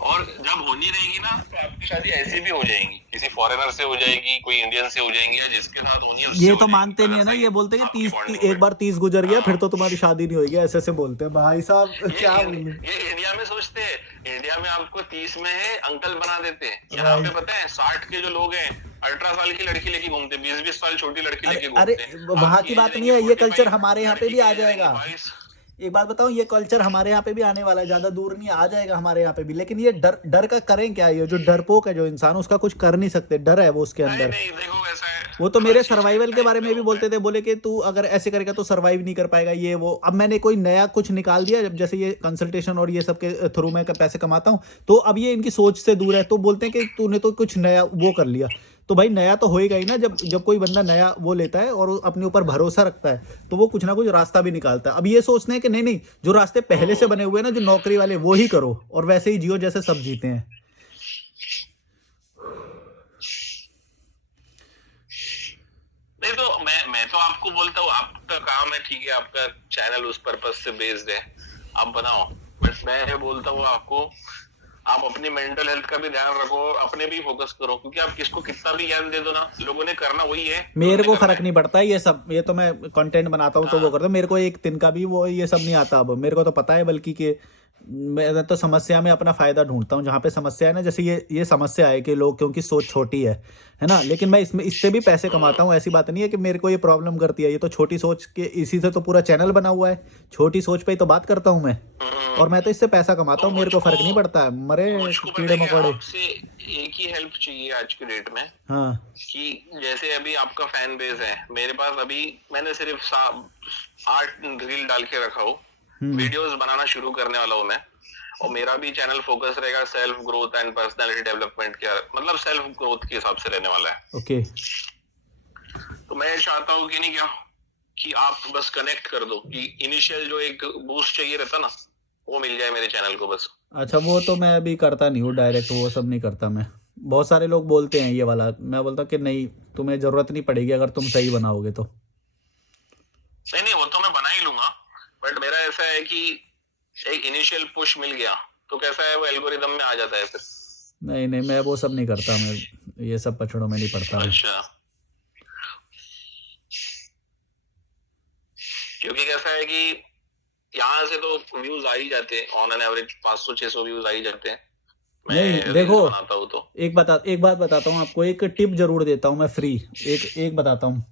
और जब होनी रहेगी ना, तो आपकी शादी ऐसी भी हो जाएगी, किसी फॉरेनर से हो जाएगी, कोई इंडियन से हो जाएगी, या जिसके साथ होनी है उससे ये हो तो जाएगी। मानते नहीं है ना, ये बोलते हैं कि एक बार 30 गुजर गया फिर तो तुम्हारी शादी नहीं होगी, ऐसे ऐसे बोलते हैं भाई साहब। क्या बोलूं। ये इंडिया में सोचते हैं, इंडिया में आपको 30 में है अंकल बना देते हैं। यहाँ पे पता है 60 के जो लोग हैं 18 साल की लड़की लेके घूमते, 20-20 साल छोटी लड़की लेके अरे घूमते हैं। वहां की बात नहीं है, ये कल्चर हमारे यहाँ पे भी आ जाएगा। 22। एक बात बताऊं, ये कल्चर हमारे यहाँ पे भी आने वाला है, ज्यादा दूर नहीं, आ जाएगा हमारे यहाँ पे भी। लेकिन ये डर डर का करें क्या, ये जो डरपोक है जो इंसान, उसका कुछ कर नहीं सकते, डर है वो उसके अंदर। नहीं देखो वैसा है, वो तो मेरे सर्वाइवल के बारे में भी बोलते थे, बोले कि तू अगर ऐसे करेगा तो सर्वाइव नहीं कर पाएगा, ये वो। अब मैंने कोई नया कुछ निकाल दिया, जब जैसे ये कंसल्टेशन और ये सब के थ्रू मैं पैसे कमाता हूँ, तो अब ये इनकी सोच से दूर है, तो बोलते हैं कि तूने तो कुछ नया वो कर लिया। तो भाई नया तो होएगा ही ना, जब कोई बंदा नया वो लेता है और अपने ऊपर भरोसा रखता है, तो वो कुछ ना कुछ रास्ता भी निकालता है। अब ये सोचते हैं कि नहीं नहीं, जो रास्ते पहले से बने हुए हैं ना, जो नौकरी वाले, वो ही करो और वैसे ही जियो जैसे सब जीते हैं। नहीं तो मैं तो आपको बोलता हूँ, आपका काम है, ठीक है, आपका चैनल उस पर्पस से बेस्ड है, आप बनाओ। बट मैं बोलता हूँ आपको, आप अपनी मेंटल हेल्थ का भी ध्यान रखो, अपने भी फोकस करो, क्योंकि आप किसको कितना भी ज्ञान दे दो ना, लोगों ने करना वही है। मेरे को फर्क नहीं पड़ता ये सब, ये तो मैं कंटेंट बनाता हूँ तो वो करता हूँ, मेरे को एक दिन का भी वो ये सब नहीं आता। अब मेरे को तो पता है, बल्कि कि मैं तो समस्या में अपना फायदा ढूंढता हूँ। जहाँ पे समस्या है ना, जैसे ये समस्या है कि लोग क्योंकि सोच छोटी है ना, लेकिन मैं इससे भी पैसे कमाता हूँ। ऐसी बात नहीं है कि मेरे को ये प्रॉब्लम करती है, ये तो छोटी सोच के, इसी से तो पूरा चैनल बना हुआ है। छोटी सोच पे ही तो बात करता हूँ मैं, और मैं तो इससे पैसा कमाता हूँ, मेरे को फर्क नहीं पड़ता है, मरे कीड़े मकोड़े। आपसे एक ही हेल्प चाहिए आज की डेट में, हाँ कि जैसे अभी आपका फैन बेस है, मेरे पास अभी मैंने सिर्फ 8 रील डाल के रखा हूँ, वीडियोस बनाना शुरू करने वाला हूँ मैं। और मेरा भी चैनल फोकस रहेगा self growth and personality development के, मतलब सेल्फ ग्रोथ के हिसाब से रहने वाला है। ओके। तो मैं चाहता हूँ कि नहीं क्या, कि आप बस कनेक्ट कर दो, कि इनिशियल जो एक बूस्ट चाहिए रहता ना, वो मिल जाए मेरे चैनल को बस। अच्छा, वो तो मैं अभी करता नहीं हूँ डायरेक्ट, वो सब नहीं करता मैं। बहुत सारे लोग बोलते हैं ये वाला, मैं बोलता कि नहीं, तुम्हें जरूरत नहीं पड़ेगी अगर तुम सही बनाओगे तो। नहीं वो तो मैं बना ही लूंगा, बट मेरा ऐसा है कि एक इनिशियल पुश मिल गया तो कैसा है, वो एल्गोरिदम में आ जाता है फिर। नहीं नहीं, मैं वो सब नहीं करता, मैं ये सब पछड़ों में नहीं पड़ता। अच्छा, क्योंकि कैसा है कि यहाँ से तो व्यूज आ ही जाते हैं, ऑन एन एवरेज 500-600 व्यूज आ ही जाते हैं। नहीं देखो, बनाता हूँ तो एक बात बताता हूँ आपको, एक टिप जरूर देता हूँ मैं फ्री, एक बताता हूँ।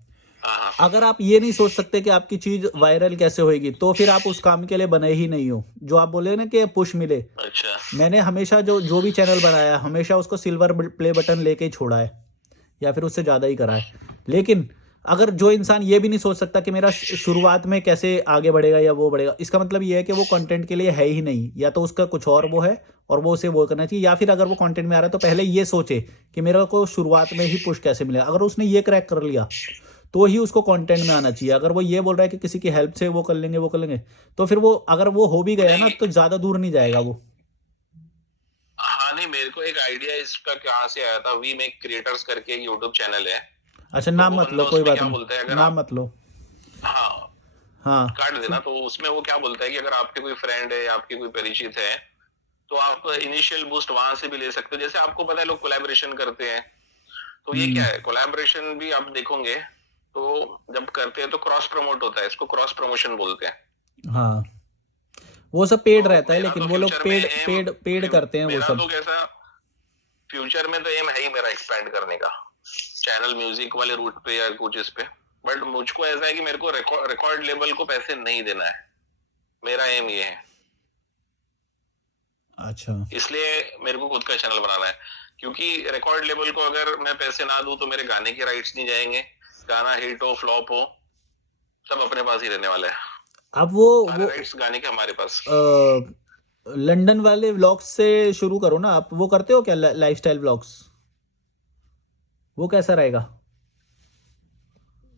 अगर आप ये नहीं सोच सकते कि आपकी चीज वायरल कैसे होगी, तो फिर आप उस काम के लिए बने ही नहीं हो। जो आप बोले ना कि पुश मिले, अच्छा, मैंने हमेशा जो भी चैनल बनाया, हमेशा उसको सिल्वर प्ले बटन लेके ही छोड़ा है, या फिर उससे ज्यादा ही करा है। लेकिन अगर जो इंसान ये भी नहीं सोच सकता कि मेरा शुरुआत में कैसे आगे बढ़ेगा या वो बढ़ेगा, इसका मतलब ये है कि वो कंटेंट के लिए है ही नहीं, या तो उसका कुछ और वो है और वो उसे वो करना चाहिए, या फिर अगर वो कंटेंट में आ रहा है तो पहले ये सोचे कि मेरा को शुरुआत में ही पुश कैसे मिलेगा। अगर उसने ये क्रैक कर लिया तो ही उसको कंटेंट में आना चाहिए। अगर वो ये बोल रहा है कि किसी की हेल्प से वो कर लेंगे, तो फिर वो अगर वो हो भी गया ना, तो ज्यादा दूर नहीं जाएगा वो। हाँ नहीं, मेरे को एक आइडिया इसका कहाँ से आया था, वी मेक क्रिएटर्स करके एक यूट्यूब चैनल है। अच्छा, नाम मत लो, कोई बात नहीं, नाम मत लो। हाँ काट देना। तो उसमें वो क्या बोलता है कि अगर आपके कोई फ्रेंड है, आपके कोई परिचित है, तो आप इनिशियल बूस्ट वहां से भी ले सकते हो। जैसे आपको पता है लोग कोलैबोरेशन करते हैं, तो ये क्या है, कोलैबोरेशन भी आप देखोगे तो जब करते हैं तो क्रॉस प्रमोट होता है, इसको क्रॉस प्रमोशन बोलते हैं। हाँ, वो सब पेड तो रहता है, लेकिन वो लोग पेड करते हैं वो सब। तो कैसा फ्यूचर में तो एम है ही मेरा एक्सपैंड करने का, चैनल म्यूजिक वाले रूट पे या कुछ इस पे, बट मुझको ऐसा है कि मेरे को रिकॉर्ड लेबल को पैसे नहीं देना है, मेरा एम ये है। अच्छा, इसलिए मेरे को खुद का चैनल बनाना है, क्योंकि रिकॉर्ड लेबल को अगर मैं पैसे ना दूं तो मेरे गाने के राइट्स नहीं जाएंगे, गाना हिट हो फ्लॉप हो सब अपने पास ही रहने वाला है, अब वो राइट्स गाने के हमारे पास। लंदन वाले व्लॉग्स से शुरू करो ना आप। वो करते हो क्या, लाइफस्टाइल व्लॉग्स? वो कैसा रहेगा?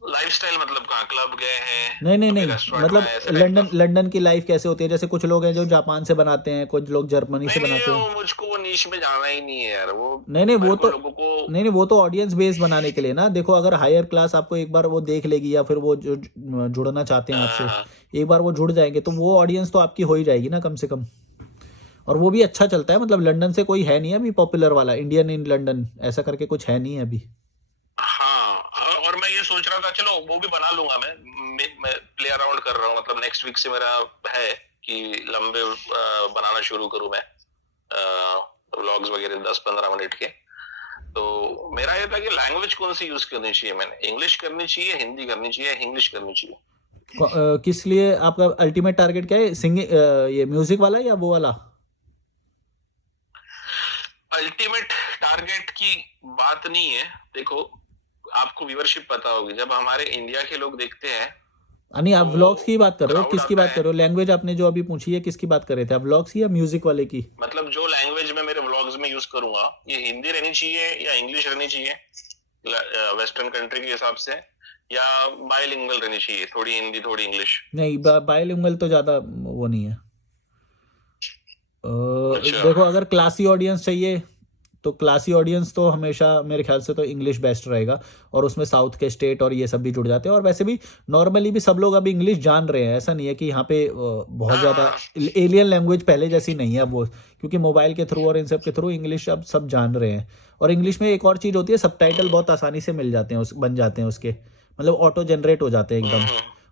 लाइफस्टाइल मतलब कहाँ, क्लब गए हैं, नहीं नहीं कभी नहीं, रेस्टोरेंट मतलब में, ऐसे टाइप लंदन का? लंदन की लाइफ कैसे होती है? जैसे कुछ लोग हैं जो जापान से बनाते हैं, कुछ लोग जर्मनी से नहीं बनाते हैं। वो मुझको वो नीश में जाना ही नहीं है यार, वो नहीं नहीं, मेरे वो को तो लोगों को। नहीं नहीं, वो तो ऑडियंस बेस बनाने के लिए ना। देखो, अगर हायर क्लास आपको एक बार वो देख लेगी, या फिर वो जो जुड़ना चाहते हैं आपसे, हाँ, एक बार वो जुड़ जाएंगे, तो वो ऑडियंस तो आपकी हो ही जाएगी ना कम से कम। और वो भी अच्छा चलता है, मतलब लंदन से कोई है नहीं अभी पॉपुलर वाला, इंडियन इन लंदन ऐसा करके कुछ है नहीं अभी। हाँ, और मैं ये सोच रहा था चलो वो भी बना लूंगा, मैं प्ले अराउंड कर रहा हूँ, मतलब नेक्स्ट वीक से मेरा है कि लंबे बनाना शुरू करूँ मैं व्लॉग्स वगैरह 10-15 मिनट के। तो मेरा ये था कि लैंग्वेज कौन सी यूज करनी चाहिए, मैंने इंग्लिश करनी चाहिए, हिंदी करनी चाहिए, इंग्लिश करनी चाहिए? किस लिए आपका अल्टीमेट टारगेट क्या है? सिंगिंग, ये म्यूजिक वाला या वो वाला? अल्टीमेट टारगेट की बात नहीं है, देखो आपको व्यूअरशिप पता होगी, जब हमारे इंडिया के लोग देखते हैं। नहीं, आप व्लॉग्स की बात कर रहे हो, क्राउड किसकी आता बात है, कर रहे हो? लैंग्वेज आपने जो अभी पूछी है किसकी बात कर रहे थे आप, व्लॉग्स की या म्यूजिक वाले की? मतलब जो लैंग्वेज में मेरे व्लॉग्स में यूज करूंगा, ये हिंदी रहनी चाहिए या इंग्लिश रहनी चाहिए वेस्टर्न कंट्री के हिसाब से, या बायलिंगुअल रहनी चाहिए, थोड़ी हिंदी थोड़ी इंग्लिश? नहीं, बायलिंगुअल तो ज़्यादा वो नहीं है। अच्छा। देखो, अगर क्लासी ऑडियंस चाहिए तो क्लासी ऑडियंस तो हमेशा मेरे ख्याल से तो इंग्लिश बेस्ट रहेगा, और उसमें साउथ के स्टेट और ये सब भी जुड़ जाते हैं। और वैसे भी नॉर्मली भी सब लोग अभी इंग्लिश जान रहे हैं, ऐसा नहीं है कि यहाँ पे बहुत ज़्यादा हाँ, एलियन लैंग्वेज पहले जैसी नहीं है अब वो, क्योंकि मोबाइल के थ्रू और इन सब के थ्रू इंग्लिश अब सब जान रहे हैं। और इंग्लिश में एक और चीज़ होती है, सबटाइटल बहुत आसानी से मिल जाते हैं, बन जाते हैं उसके, मतलब ऑटो जनरेट हो जाते हैं एकदम।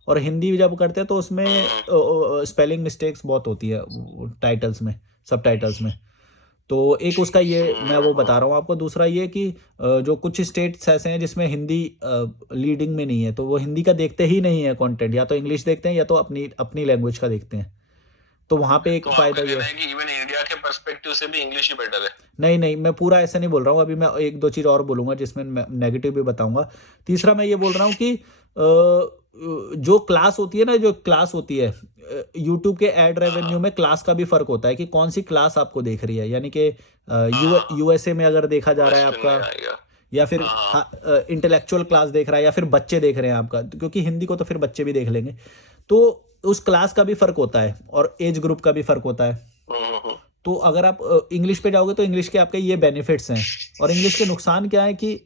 और हिंदी जब करते हैं तो उसमें स्पेलिंग मिस्टेक्स बहुत होती है टाइटल्स में, सबटाइटल्स में। तो एक उसका ये मैं वो बता रहा हूँ आपको। दूसरा ये कि जो कुछ स्टेट्स ऐसे हैं जिसमें हिंदी लीडिंग में नहीं है, तो वो हिंदी का देखते ही नहीं है कंटेंट, या तो इंग्लिश देखते हैं या तो अपनी अपनी लैंग्वेज का देखते हैं। तो वहाँ पे एक तो फायदा आपका ये कहना है। है कि इवन इंडिया के पर्सपेक्टिव से भी इंग्लिश ही बेटर है? नहीं नहीं, मैं पूरा ऐसे नहीं बोल रहा हूँ, अभी मैं एक दो चीज़ और बोलूँगा जिसमें नेगेटिव भी बताऊँगा। तीसरा मैं ये बोल रहा हूँ कि जो क्लास होती है ना, जो क्लास होती है यूट्यूब के एड रेवेन्यू में, क्लास का भी फर्क होता है कि कौन सी क्लास आपको देख रही है। यानी कि यूएसए में अगर देखा जा रहा है वेस्टर्न में आपका, आएगा। या फिर हाँ, इंटेलेक्चुअल क्लास देख रहा है, या फिर बच्चे देख रहे हैं आपका, क्योंकि हिंदी को तो फिर बच्चे भी देख लेंगे। तो उस क्लास का भी फर्क होता है, और एज ग्रुप का भी फर्क होता है। हम्म, तो अगर आप इंग्लिश पे जाओगे तो इंग्लिश के आपके ये बेनिफिट्स हैं। और इंग्लिश के नुकसान क्या है कि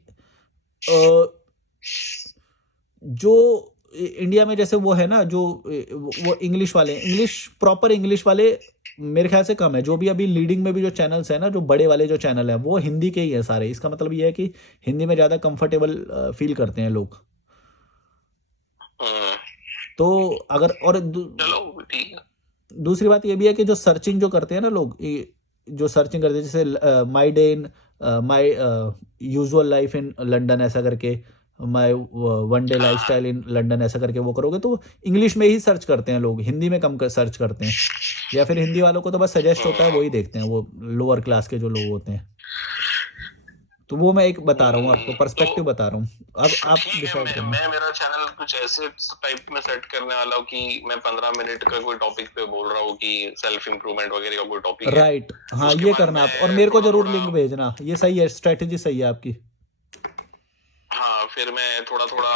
जो इंडिया में जैसे वो है ना, जो वो इंग्लिश वाले, इंग्लिश प्रॉपर इंग्लिश वाले मेरे ख्याल से कम है। जो भी अभी लीडिंग में भी जो चैनल्स हैं ना, जो बड़े वाले जो चैनल हैं, वो हिंदी के ही है सारे। इसका मतलब ये है कि हिंदी में ज़्यादा कंफर्टेबल फील करते हैं लोग। तो अगर और चलो ठीक है। दूसरी बात ये भी है कि जो सर्चिंग जो करते हैं ना लोग, जो सर्चिंग करते हैं, जैसे my day in my usual life in London ऐसा करके, my one day life style in London ऐसा करके वो करोगे तो इंग्लिश में ही सर्च करते हैं लोग, हिंदी में कम सर्च करते हैं। या फिर हिंदी वालों को तो बस सजेस्ट होता है, वही देखते हैं, वो लोअर क्लास के जो लोग होते हैं। तो वो मैं एक बता रहा हूँ आपको, पर्सपेक्टिव बता रहा हूँ। अब आप ठीक है, डिसाइड करना। मैं मेरा चैनल कुछ ऐसे टाइप में सेट करने वाला हूँ कि मैं 15 मिनट का कोई टॉपिक पे बोल रहा हूँ कि सेल्फ इंप्रूवमेंट वगैरह का कोई टॉपिक है, राइट, हाँ, उसके ये बाद करना आप, और मैं मेरे को थोड़ा जरूर थोड़ा, लिंक भेजना। ये सही है, स्ट्रेटेजी सही है आपकी। हाँ फिर मैं थोड़ा थोड़ा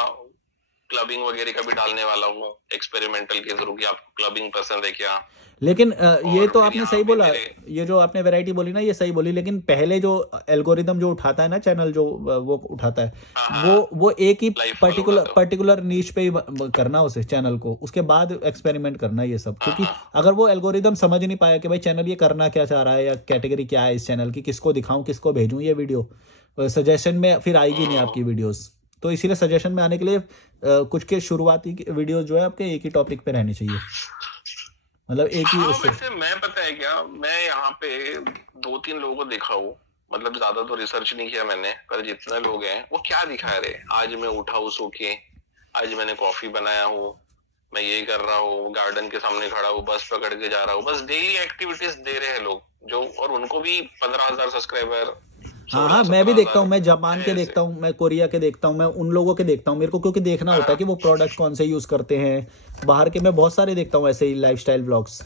क्लबिंग वगैरह का भी डालने वाला हूँ एक्सपेरिमेंटल के थ्रू, कि आपको क्लबिंग पसंद है क्या। लेकिन ये और तो फिर आपने यहाँ सही पे बोला, मेरे, ये जो आपने वैरायटी बोली ना, ये सही बोली। लेकिन पहले जो एल्गोरिदम जो उठाता है ना चैनल, जो वो उठाता है, हाँ वो एक ही लाइफ फॉलो पर्टिकुलर उठाते हो। पर्टिकुलर नीश पे ही करना उसे चैनल को, उसके बाद एक्सपेरिमेंट करना ये सब। क्योंकि हाँ, अगर वो एल्गोरिदम समझ नहीं पाया कि भाई चैनल ये करना क्या चाह रहा है, या कैटेगरी क्या है इस चैनल की, किसको दिखाऊं, किसको भेजूं ये वीडियो, सजेशन में फिर आएगी नहीं आपकी वीडियोस। तो इसीलिए सजेशन में आने के लिए कुछ के शुरुआती वीडियो जो है आपके एक ही टॉपिक पे रहनी चाहिए, मतलब एक ही हाँ उससे। वैसे मैं पता है क्या, मैं यहाँ पे 2-3 लोगों को देखा हूँ, मतलब ज्यादा तो रिसर्च नहीं किया मैंने, पर जितने लोग हैं वो क्या दिखा रहे, आज मैं उठा हूँ सो के, आज मैंने कॉफी बनाया हूँ, मैं ये कर रहा हूँ, गार्डन के सामने खड़ा हूँ, बस पकड़ के जा रहा हूँ, बस डेली एक्टिविटीज दे रहे हैं लोग जो, और उनको भी 15,000 सब्सक्राइबर, हाँ 16 हाँ, मैं भी देखता 17,000 हूँ, मैं जापान के है ऐसे। देखता हूँ, मैं कोरिया के देखता हूँ, मैं उन लोगों के देखता हूँ, मेरे को क्योंकि देखना होता है कि हाँ वो प्रोडक्ट कौन से यूज़ करते हैं। बाहर के मैं बहुत सारे देखता हूँ ऐसे ही लाइफस्टाइल व्लॉग्स,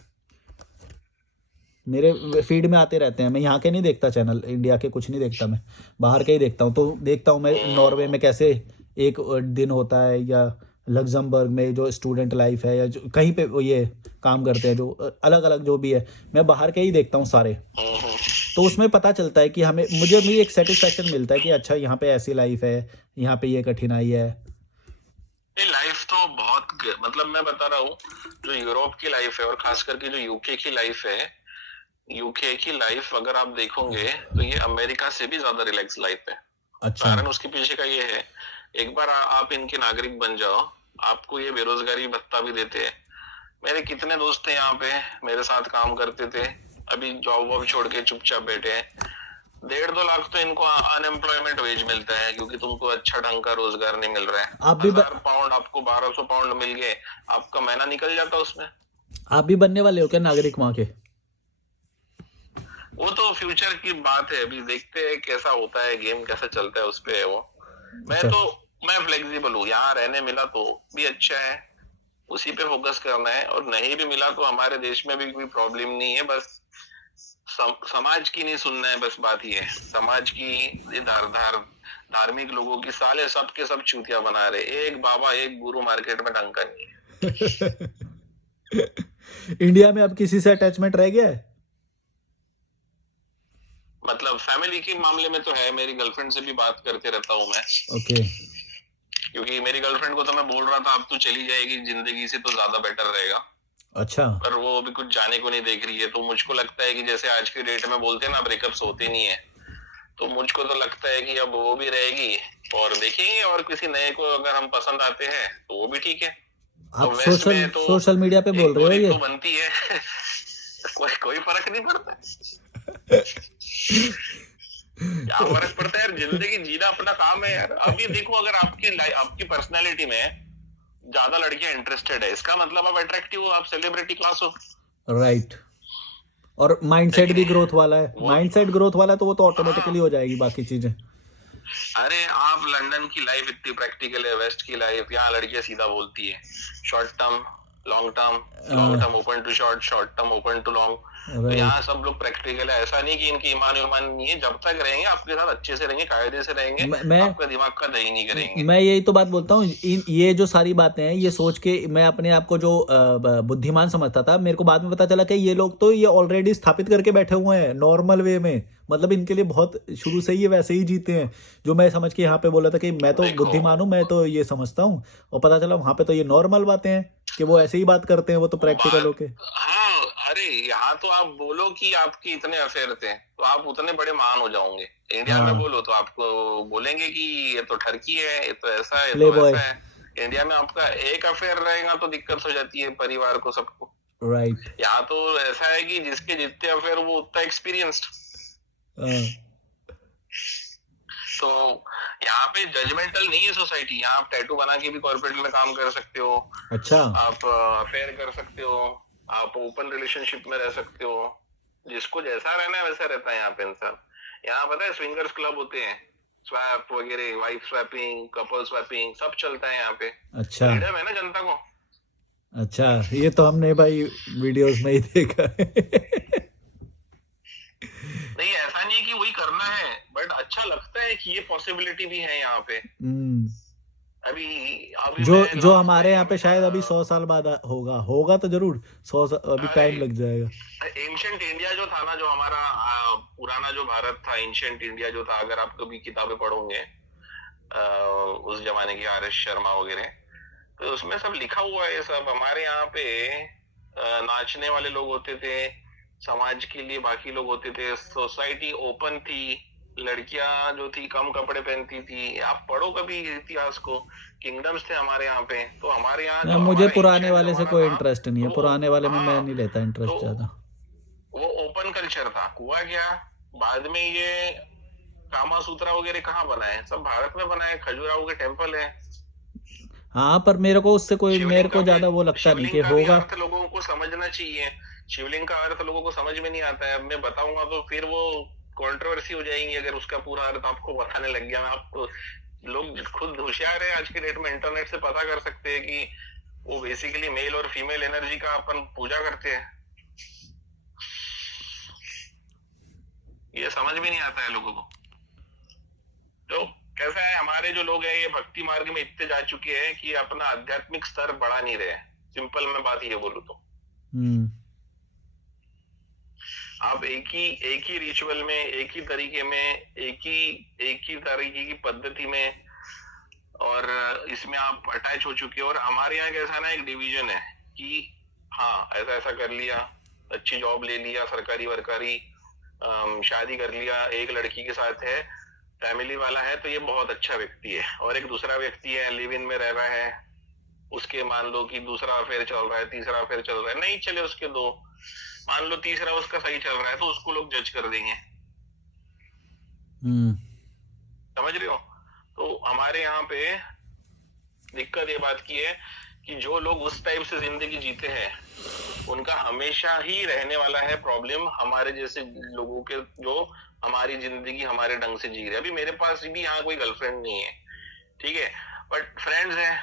मेरे फीड में आते रहते हैं। मैं यहाँ के नहीं देखता चैनल, इंडिया के कुछ नहीं देखता मैं, बाहर के ही देखता हूँ। तो देखता हूँ मैं नॉर्वे में कैसे एक दिन होता है, या लग्जमबर्ग में जो स्टूडेंट लाइफ है, या जो कहीं पे वो ये काम करते हैं, जो अलग अलग जो भी है, मैं बाहर के ही देखता हूँ सारे। हम्म। तो उसमें पता चलता है कि हमें मुझे भी एक सेटिस्फेक्शन मिलता है कि अच्छा यहाँ पे ऐसी लाइफ है, यहाँ पे ये कठिनाई है। ये लाइफ तो बहुत मतलब मैं बता रहा हूँ, जो यूरोप की लाइफ है और खास करके जो यूके की लाइफ है, यूके की लाइफ अगर आप देखोगे तो ये अमेरिका से भी ज्यादा रिलैक्स लाइफ है। अच्छा। कारण उसके पीछे का ये है, एक बार आप इनके नागरिक बन जाओ, आपको ये बेरोजगारी भत्ता भी देते हैं। मेरे कितने दोस्त थे यहाँ पे, मेरे साथ काम करते थे, अभी जॉब वॉब छोड़ के चुपचाप बैठे हैं। 1.5-2 लाख तो इनको अनएम्प्लॉयमेंट वेज मिलता है, क्योंकि तुमको अच्छा ढंग का रोजगार नहीं मिल रहा है। आप भी 1,000 पाउंड आपको 1,200 पाउंड मिल गए, आपका महीना निकल जाता उसमें। आप भी बनने वाले हो क्या नागरिक वहाँ के? वो तो फ्यूचर की बात है, अभी देखते हैं कैसा होता है, गेम कैसा चलता है उस पे है वो। अच्छा। मैं फ्लेक्सिबल हूँ, यहाँ रहने मिला तो भी अच्छा है, उसी पे फोकस करना है, और नहीं भी मिला तो हमारे देश में भी कोई प्रॉब्लम नहीं है। बस समाज की नहीं सुनना है, बस बात ये है, समाज की ये धार्मिक लोगों की साले सबके सब चूतिया बना रहे, एक बाबा एक गुरु मार्केट में ढंग का नहीं है। इंडिया में अब किसी से अटैचमेंट रह गया है? मतलब फैमिली के मामले में तो है, मेरी गर्लफ्रेंड से भी बात करते रहता हूँ मैं। ओके। क्योंकि मेरी गर्लफ्रेंड को तो मैं बोल रहा था अब तू चली जाएगी जिंदगी से तो ज्यादा बेटर रहेगा, अच्छा। पर वो अभी कुछ जाने को नहीं देख रही है। तो मुझको लगता है कि जैसे आज की डेट में बोलते हैं ना, ब्रेकअप्स होते नहीं है, तो मुझको तो लगता है कि अब वो भी रहेगी, और देखेंगे, और किसी नए को अगर हम पसंद आते हैं तो वो भी ठीक है। आप अब वेस्ट में तो सोशल मीडिया पे बोल एक रहे हो और एक ये? तो बनती है। कोई फर्क नहीं पड़ता, क्या फर्क पड़ता है यार, जिंदगी जीना अपना काम है यार। अभी देखो, अगर आपकी पर्सनैलिटी में ज्यादा लड़कियां इंटरेस्टेड है, इसका मतलब आप अट्रैक्टिव हो, आप सेलिब्रिटी क्लास हो। राइट। और है माइंडसेट कि भी नहीं? ग्रोथ वाला है, वो माइंडसेट ग्रोथ वाला है, तो वो तो ऑटोमेटिकली हाँ, हो जाएगी बाकी चीजें। अरे आप लंदन की लाइफ इतनी प्रैक्टिकल है, वेस्ट की लाइफ, यहाँ लड़कियां सीधा बोलती है short term long term, long term open to short, short term open to long. तो यहाँ राइट। सब लोग प्रैक्टिकल है, ऐसा नहीं कि इनकी ईमान ईमान नहीं है, जब तक रहेंगे आपके साथ अच्छे से रहेंगे, कायदे से रहेंगे, मैं आपका दिमाग का दही नहीं करेंगे। मैं यही तो बात बोलता हूँ, ये जो सारी बातें हैं, ये सोच के मैं अपने आप को जो बुद्धिमान समझता था, मेरे को बाद में पता चला कि ये लोग तो ये ऑलरेडी स्थापित करके बैठे हुए हैं नॉर्मल वे में। मतलब इनके लिए बहुत शुरू से ही ये वैसे ही जीते हैं, जो मैं समझ के यहाँ पे बोला था कि मैं तो देखो बुद्धिमान हूँ, मैं तो ये समझता हूँ, और पता चला वहां पे तो ये नॉर्मल बातें हैं कि वो ऐसे ही बात करते हैं, वो तो प्रैक्टिकल बात, होके। हाँ, अरे यहाँ तो आप बोलो कि आपके इतने अफेयर थे तो आप उतने बड़े महान हो जाओगे। इंडिया में हाँ, बोलो तो आपको बोलेंगे कि ये तो ठरकी है, ये तो ऐसा है, ये प्ले तो बॉय। वैसा है। इंडिया में आपका एक अफेयर रहेगा तो दिक्कत हो जाती है परिवार को, सबको। राइट। यहाँ तो ऐसा है कि जिसके जितने अफेयर वो उतना एक्सपीरियंस्ड। तो यहाँ पे जजमेंटल नहीं है सोसाइटी, यहाँ आप टैटू बना के भी कॉर्पोरेट में काम कर सकते हो, अच्छा। आप अफेयर कर सकते हो, आप ओपन रिलेशनशिप में रह सकते हो, जिसको जैसा रहना है वैसा रहता है यहाँ पे इंसान। यहाँ पता है स्विंगर्स क्लब होते हैं, स्वैप वगैरह, वाइफ स्वैपिंग, कपल स्वैपिंग, सब चलता है यहाँ पे। अच्छा। फ्रीडम है ना जनता को। अच्छा, ये तो हमने भाई वीडियोस में ही देखा है। नहीं, ऐसा नहीं है कि वही करना है, बट अच्छा लगता है कि ये पॉसिबिलिटी भी है यहाँ पे। हम्म। अभी अभी जो मैं जो लास्ट हमारे यहाँ टाइम, पे शायद अभी 100 साल बाद होगा तो जरूर, अभी अरे टाइम लग जाएगा। एंशियंट इंडिया जो था ना, जो हमारा पुराना जो भारत था, एंशियंट इंडिया जो था, अगर आप कभी किताबें पढ़ोगे उस जमाने की, आर एस शर्मा वगैरह, तो उसमें सब लिखा हुआ है। सब हमारे यहाँ पे नाचने वाले लोग होते थे, समाज के लिए बाकी लोग होते थे, सोसाइटी ओपन थी, लड़कियां जो थी कम कपड़े पहनती थी। आप पढ़ो कभी इतिहास को, किंगडम्स थे हमारे यहाँ पे। तो हमारे यहाँ जो मुझे हमारा पुराने एंशियंट वाले से जमाना कोई था, इंटरेस्ट नहीं है, तो पुराने वाले में मैं हाँ, नहीं लेता तो इंटरेस्ट ज्यादा। वो ओपन कल्चर था। हुआ क्या, बाद में ये कामा सूत्रा वगैरह कहाँ बना है? सब भारत में बना है, खजुराहो के टेम्पल है। हाँ, पर मेरे को उससे कोई, मेरे को ज्यादा वो लगता नहीं कि शिवलिंग का भी होगा। अर्थ लोगों को समझना चाहिए। शिवलिंग का अर्थ लोगों को समझ में नहीं आता है। अब मैं बताऊंगा तो फिर वो कंट्रोवर्सी हो जाएंगी, अगर उसका पूरा अर्थ आपको बताने लग गया। मैं आपको, लोग खुद होशियार है आज के डेट में, इंटरनेट से पता कर सकते हैं कि वो बेसिकली मेल और फीमेल एनर्जी का अपन पूजा करते हैं। ये समझ भी नहीं आता है लोगों को। तो कैसा है, हमारे जो लोग हैं ये भक्ति मार्ग में इतने जा चुके हैं कि अपना आध्यात्मिक स्तर बढ़ा नहीं रहे। सिंपल मैं बात ये बोलूं तो आप एक ही रिचुअल में, एक ही तरीके में, एक ही तरीके की पद्धति में, और इसमें आप अटैच हो चुके हो। और हमारे यहाँ कैसा ना, एक डिवीजन है कि हाँ ऐसा ऐसा कर लिया, अच्छी जॉब ले लिया, सरकारी वरकारी, शादी कर लिया, एक लड़की के साथ है, फैमिली वाला है, तो ये बहुत अच्छा व्यक्ति है। और एक दूसरा व्यक्ति है, लिव इन में रह रहा है, उसके मान लो कि दूसरा अफेयर चल रहा है, तीसरा अफेयर चल रहा है, नहीं चले उसके दो, मान लो तीसरा उसका सही चल रहा है, तो उसको लोग जज कर देंगे। समझ रहे हो? तो हमारे यहाँ पे दिक्कत ये बात की है कि जो लोग उस टाइप से जिंदगी जीते हैं उनका हमेशा ही रहने वाला है प्रॉब्लम, हमारे जैसे लोगों के जो हमारी जिंदगी हमारे ढंग से जी रहे। अभी मेरे पास भी यहाँ कोई गर्लफ्रेंड नहीं है, ठीक है, बट फ्रेंड्स है,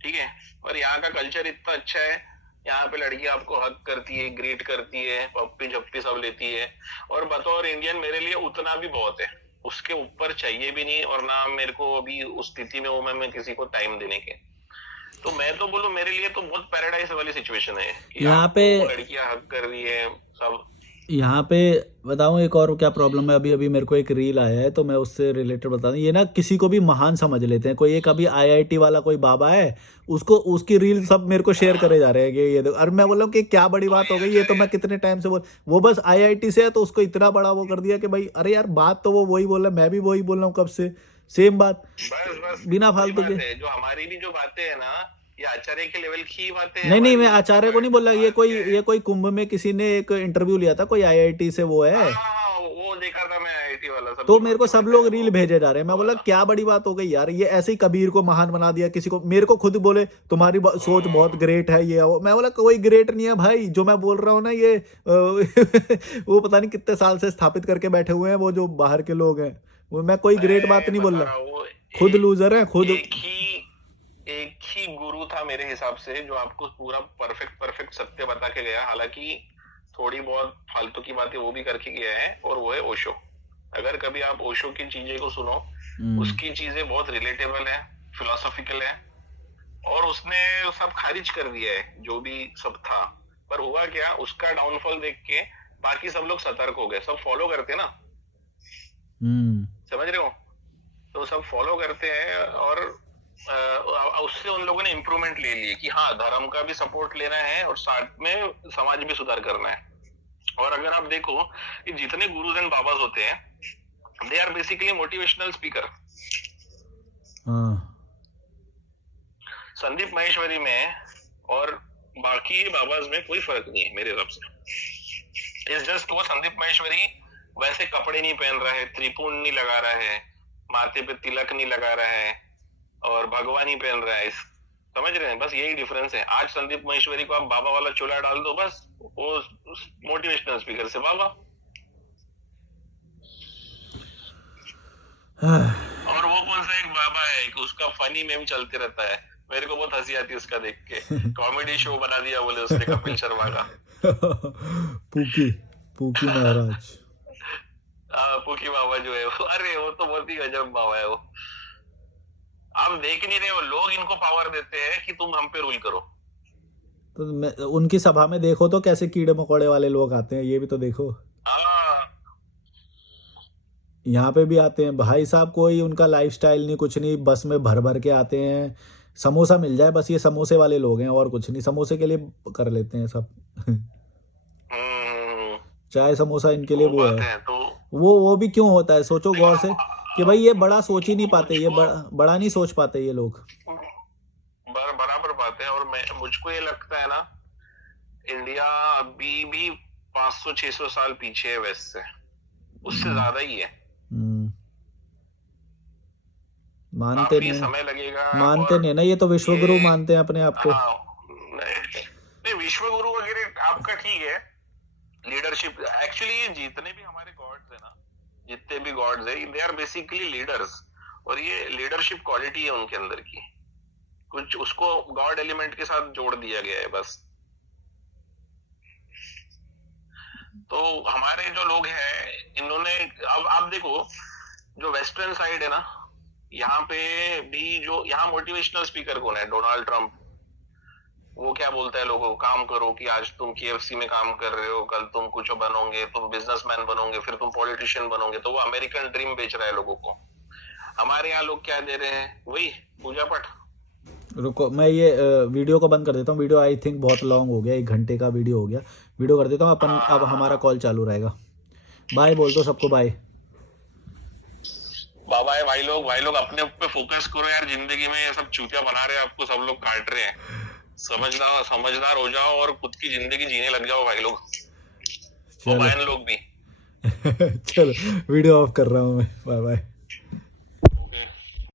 ठीक है। और यहाँ का कल्चर इतना अच्छा है, यहाँ पे लड़की आपको हक करती है, ग्रीट करती है, पप्पी झप्पी सब लेती है। और बतौर इंडियन मेरे लिए उतना भी बहुत है, उसके ऊपर चाहिए भी नहीं, और ना मेरे को अभी उस स्थिति में हूँ मैं किसी को टाइम देने के। तो मैं तो बोलूं मेरे लिए तो बहुत पैराडाइज वाली सिचुएशन है कि यहाँ पे लड़कियां हक कर रही है सब। यहाँ पे बताऊँ एक और क्या प्रॉब्लम है। अभी अभी मेरे को एक रील आया है तो मैं उससे रिलेटेड बता दूँ। ये ना किसी को भी महान समझ लेते हैं। कोई एक अभी आईआईटी वाला कोई बाबा है, उसको उसकी रील सब मेरे को शेयर करे जा रहे हैं कि ये देखो। अरे मैं बोला कि क्या बड़ी बात हो गई, ये तो मैं कितने टाइम से बोल, वो बस आईआईटी से है तो उसको इतना बड़ा वो कर दिया कि भाई अरे यार बात तो वो वही बोल रहा है, मैं भी वही बोल रहा हूँ कब से, सेम बात, बस बिना फालतू के। जो हमारी भी जो बातें है ना, ये आचार्य के लेवल की बातें हैं नहीं नहीं, हमारी। मैं आचार्य को नहीं बोल रहा। ये कोई कुंभ में किसी ने एक इंटरव्यू लिया था, कोई आईआईटी से वो है, वो देखा था मैं, आईआईटी वाला सब। तो मेरे को सब लोग रील भेजे जा रहे हैं। मैं बोला क्या बड़ी बात हो गई यार, ये ऐसे ही कबीर को महान बना दिया किसी को। मेरे को खुद बोले तुम्हारी सोच बहुत ग्रेट है ये वो। मैं बोला कोई ग्रेट नहीं है भाई, जो मैं बोल रहा हूँ ना ये वो पता नहीं कितने साल से स्थापित करके बैठे हुए हैं वो जो बाहर के लोग हैं। वो मैं कोई ग्रेट बात नहीं बोल रहा, खुद लूजर है खुद। एक ही गुरु था मेरे हिसाब से जो आपको पूरा परफेक्ट सत्य बता के गया, हालांकि थोड़ी बहुत फालतू की बातें वो भी करके गया है, और वो है ओशो। अगर कभी आप ओशो की चीजें को सुनो, उसकी चीजें बहुत रिलेटेबल है, फिलोसॉफिकल है, और उसने सब खारिज कर दिया है जो भी सब था। पर हुआ क्या, उसका डाउनफॉल देख के बाकी सब लोग सतर्क हो गए, सब फॉलो करते ना, समझ रहे हो? तो सब फॉलो करते हैं, और उससे उन लोगों ने इम्प्रूवमेंट ले ली कि हाँ धर्म का भी सपोर्ट लेना है और साथ में समाज भी सुधार करना है। और अगर आप देखो कि जितने गुरुज एंड बाबाज होते हैं, they are basically motivational speaker. Sandeep Maheshwari में और बाकी बाबाज में कोई फर्क नहीं है मेरे हिसाब से। इट्स जस्ट वो संदीप माहेश्वरी वैसे कपड़े नहीं पहन रहा है, त्रिपुंड नहीं लगा रहा है, माथे पे तिलक नहीं लगा रहा है, और भगवा नहीं पहन रहा है, समझ रहे हैं? बस यही डिफरेंस है। आज संदीप माहेश्वरी को आप बाबा वाला चोला डाल दो, बस वो मोटिवेशनल स्पीकर से बाबा। और वो कौन सा एक बाबा है कि उसका फनी मेम चलते रहता है, मेरे को बहुत हंसी आती है उसका देख के। कॉमेडी शो बना दिया बोले उसने कपिल शर्मा का। पूकी महाराज। पूकी बाबा जो है वो, अरे वो तो बहुत ही गजब बाबा है वो। आप देख नहीं रहे हो, लोग इनको पावर देते हैं कि तुम हम पे रूल करो। तो उनकी सभा में देखो तो कैसे कीड़े मकोड़े वाले लोग आते हैं, ये भी तो देखो। यहाँ पे भी आते हैं भाई साहब, कोई उनका लाइफस्टाइल नहीं, कुछ नहीं, बस में भर भर के आते हैं। समोसा मिल जाए बस, ये समोसे वाले लोग हैं और कुछ नहीं, समोसे के लिए कर लेते हैं सब। चाय समोसा इनके लिए वो है। तो वो भी क्यों होता है, सोचो गौर से कि भाई ये बड़ा सोच ही नहीं पाते, ये बड़ा नहीं सोच पाते ये लोग। बराबर बात है। और मुझको ये लगता है ना, इंडिया अभी भी 500-600 साल पीछे है वेस्ट से, उससे ज्यादा ही है। मानते काफी नहीं, समय लगेगा। मानते और नहीं ना, ये तो विश्वगुरु ये, मानते हैं अपने आप को। हाँ, नहीं नहीं, विश्व गुरु वगैरह आपका ठीक है, लीडरशिप एक्चुअली जितने भी हमारे गॉड्स है ना, जितने भी गॉड्स है, दे आर बेसिकली लीडर्स, और ये लीडरशिप क्वालिटी है उनके अंदर की, कुछ उसको गॉड एलिमेंट के साथ जोड़ दिया गया है बस। तो हमारे जो लोग हैं इन्होंने, अब आप देखो जो वेस्टर्न साइड है ना, यहाँ पे भी जो यहाँ मोटिवेशनल स्पीकर कौन है, डोनाल्ड ट्रंप, वो क्या बोलता है लोगों को, काम करो, कि आज तुम KFC में काम कर रहे हो, कल तुम कुछ बनोगे, तुम बिजनेसमैन बनोगे, फिर तुम पॉलिटिशियन बनोगे, तो वो अमेरिकन ड्रीम बेच रहा है लोगों को। हमारे यहाँ लोग क्या दे रहे हैं, वही पूजा पाठ। रुको, मैं ये वीडियो को बंद कर देता हूँ। वीडियो आई थिंक बहुत लॉन्ग हो गया, 1 घंटे का वीडियो हो गया। वीडियो कर देता हूँ, अपन अब हमारा कॉल चालू रहेगा। बाय बोल दो सबको, बाय। बाबा है भाई लोग अपने पे फोकस करो यार, जिंदगी में ये सब चूतिया बना रहे हैं आपको, सब लोग काट रहे हैं, समझदार समझदार हो जाओ और खुद की जिंदगी जीने लग जाओ भाई लोग, वो चलो बहन लोग भी। चलो वीडियो ऑफ कर रहा हूँ मैं, बाय बाय।